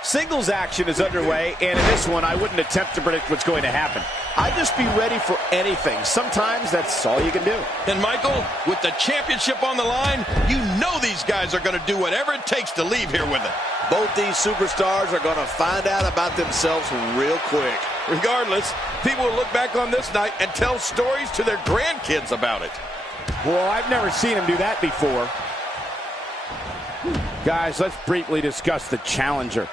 Singles action is underway, and in this one, I wouldn't attempt to predict what's going to happen. I'd just be ready for anything. Sometimes that's all you can do. And Michael, with the championship on the line, you know these guys are going to do whatever it takes to leave here with it. Both these superstars are going to find out about themselves real quick. Regardless, people will look back on this night and tell stories to their grandkids about it. Well, I've never seen him do that before. Guys, let's briefly discuss the challenger.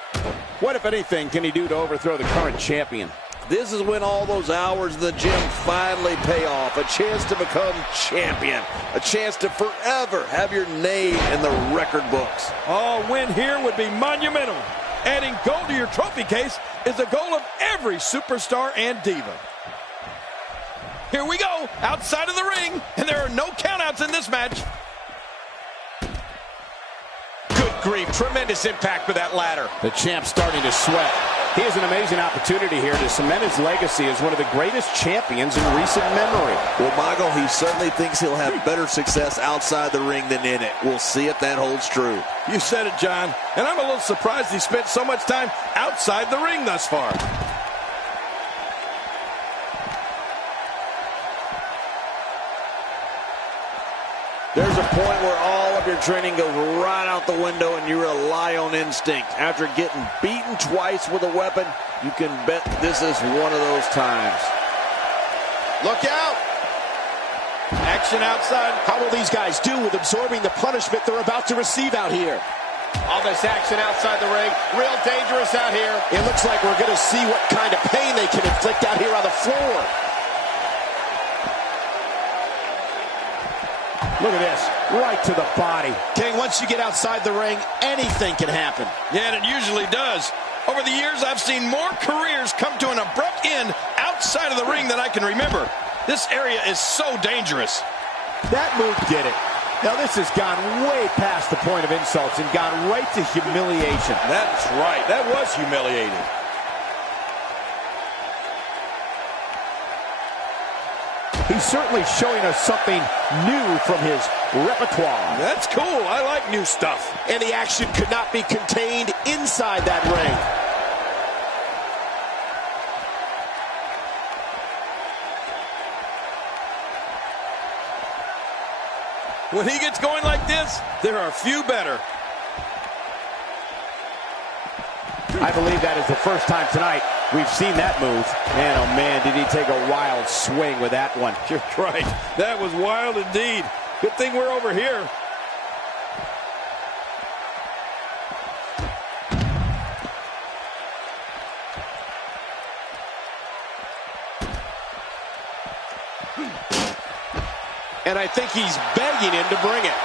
What, if anything, can he do to overthrow the current champion? This is when all those hours in the gym finally pay off. A chance to become champion. A chance to forever have your name in the record books. A win here would be monumental. Adding gold to your trophy case is the goal of every superstar and diva. Here we go, outside of the ring, and there are no countouts in this match. Good grief, tremendous impact with that ladder. The champ's starting to sweat. He has an amazing opportunity here to cement his legacy as one of the greatest champions in recent memory. Well, Michael, he certainly thinks he'll have better success outside the ring than in it. We'll see if that holds true. You said it, John, and I'm a little surprised he spent so much time outside the ring thus far. There's a point where all of your training goes right out the window and you rely on instinct. After getting beaten twice with a weapon, you can bet this is one of those times. Look out! Action outside. How will these guys do with absorbing the punishment they're about to receive out here? All this action outside the ring, real dangerous out here. It looks like we're going to see what kind of pain they can inflict out here on the floor. Look at this, right to the body. King, once you get outside the ring, anything can happen. Yeah, and it usually does. Over the years, I've seen more careers come to an abrupt end outside of the ring than I can remember. This area is so dangerous. That move did it. Now this has gone way past the point of insults and gone right to humiliation. That's right. That was humiliating. He's certainly showing us something new from his repertoire. That's cool. I like new stuff. And the action could not be contained inside that ring. When he gets going like this, there are few better. I believe that is the first time tonight we've seen that move. Man, oh man, did he take a wild swing with that one. You're right. That was wild indeed. Good thing we're over here. And I think he's begging him to bring it.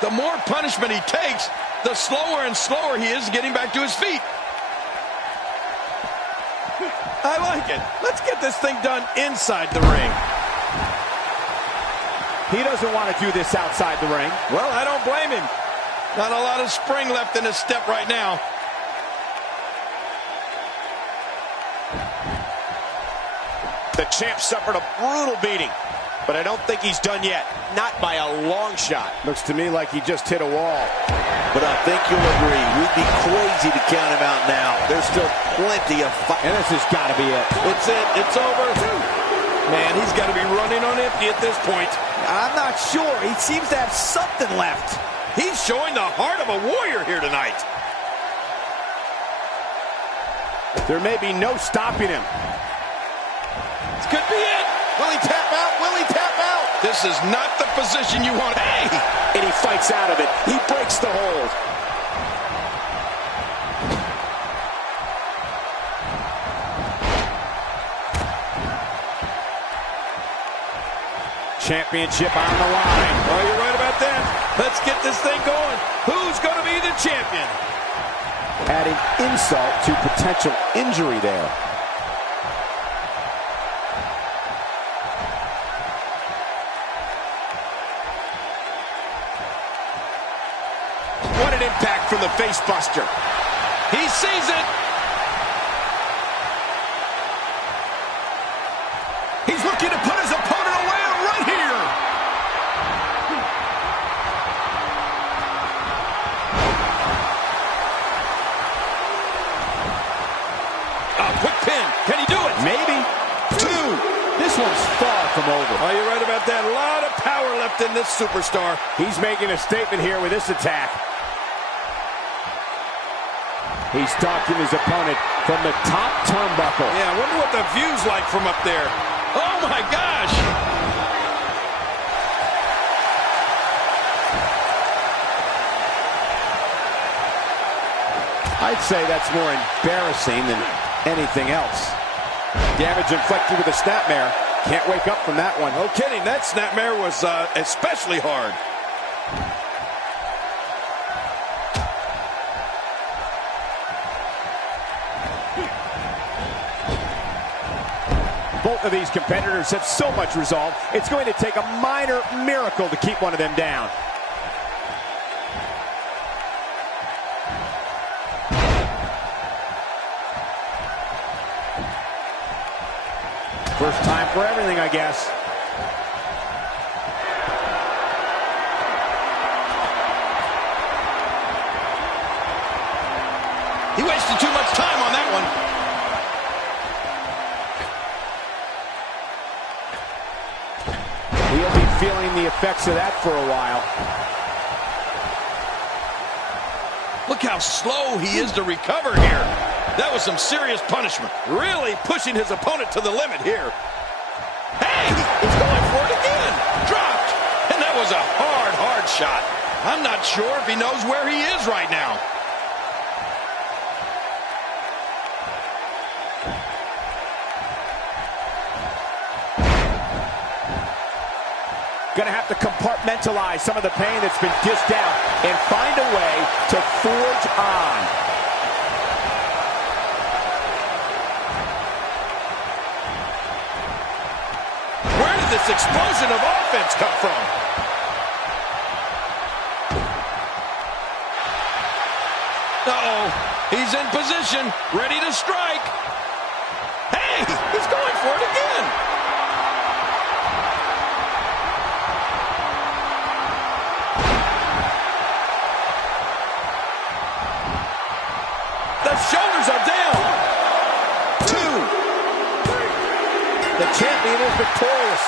The more punishment he takes, the slower and slower he is getting back to his feet. I like it. Let's get this thing done inside the ring. He doesn't want to do this outside the ring. Well, I don't blame him. Not a lot of spring left in his step right now. The champ suffered a brutal beating, but I don't think he's done yet. Not by a long shot. Looks to me like he just hit a wall. But I think you'll agree, we'd be crazy to count him out now. There's still plenty of fight. And this has got to be it. It's it. It's over. Man, he's got to be running on empty at this point. I'm not sure. He seems to have something left. He's showing the heart of a warrior here tonight. There may be no stopping him. This could be it. Will he tap out? Will he tap out? This is not the position you want. Hey! And he fights out of it. He breaks the hold. Championship on the line. Oh, you're right about that. Let's get this thing going. Who's going to be the champion? Adding insult to potential injury there. What an impact from the face buster. He sees it. He's looking to put his opponent away right here. over. Oh, you're right about that. A lot of power left in this superstar. He's making a statement here with this attack. He's stalking his opponent from the top turnbuckle. Yeah, I wonder what the view's like from up there. Oh, my gosh. I'd say that's more embarrassing than anything else. Damage inflicted with a snapmare. Can't wake up from that one. No kidding. That snapmare was especially hard. Both of these competitors have so much resolve, it's going to take a minor miracle to keep one of them down. First time for everything, I guess. He wasted too much time on that one. He'll be feeling the effects of that for a while. Look how slow he is to recover here. That was some serious punishment. Really pushing his opponent to the limit here. Hey, he's going for it again. Dropped. And that was a hard shot. I'm not sure if he knows where he is right now. Gonna have to compartmentalize some of the pain that's been dished out and find a way to forge on. Where did this explosion of offense come from? Uh-oh. He's in position, ready to strike. Hey, he's going for it again. The shoulders are down. 2, 3. The champion is victorious.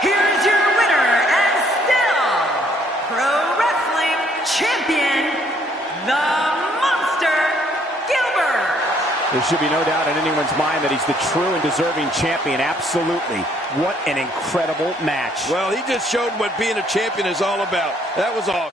Here's your winner and still Pro Wrestling Champion, the Monster Gilbert. There should be no doubt in anyone's mind that he's the true and deserving champion. Absolutely. What an incredible match. Well, he just showed what being a champion is all about. That was all.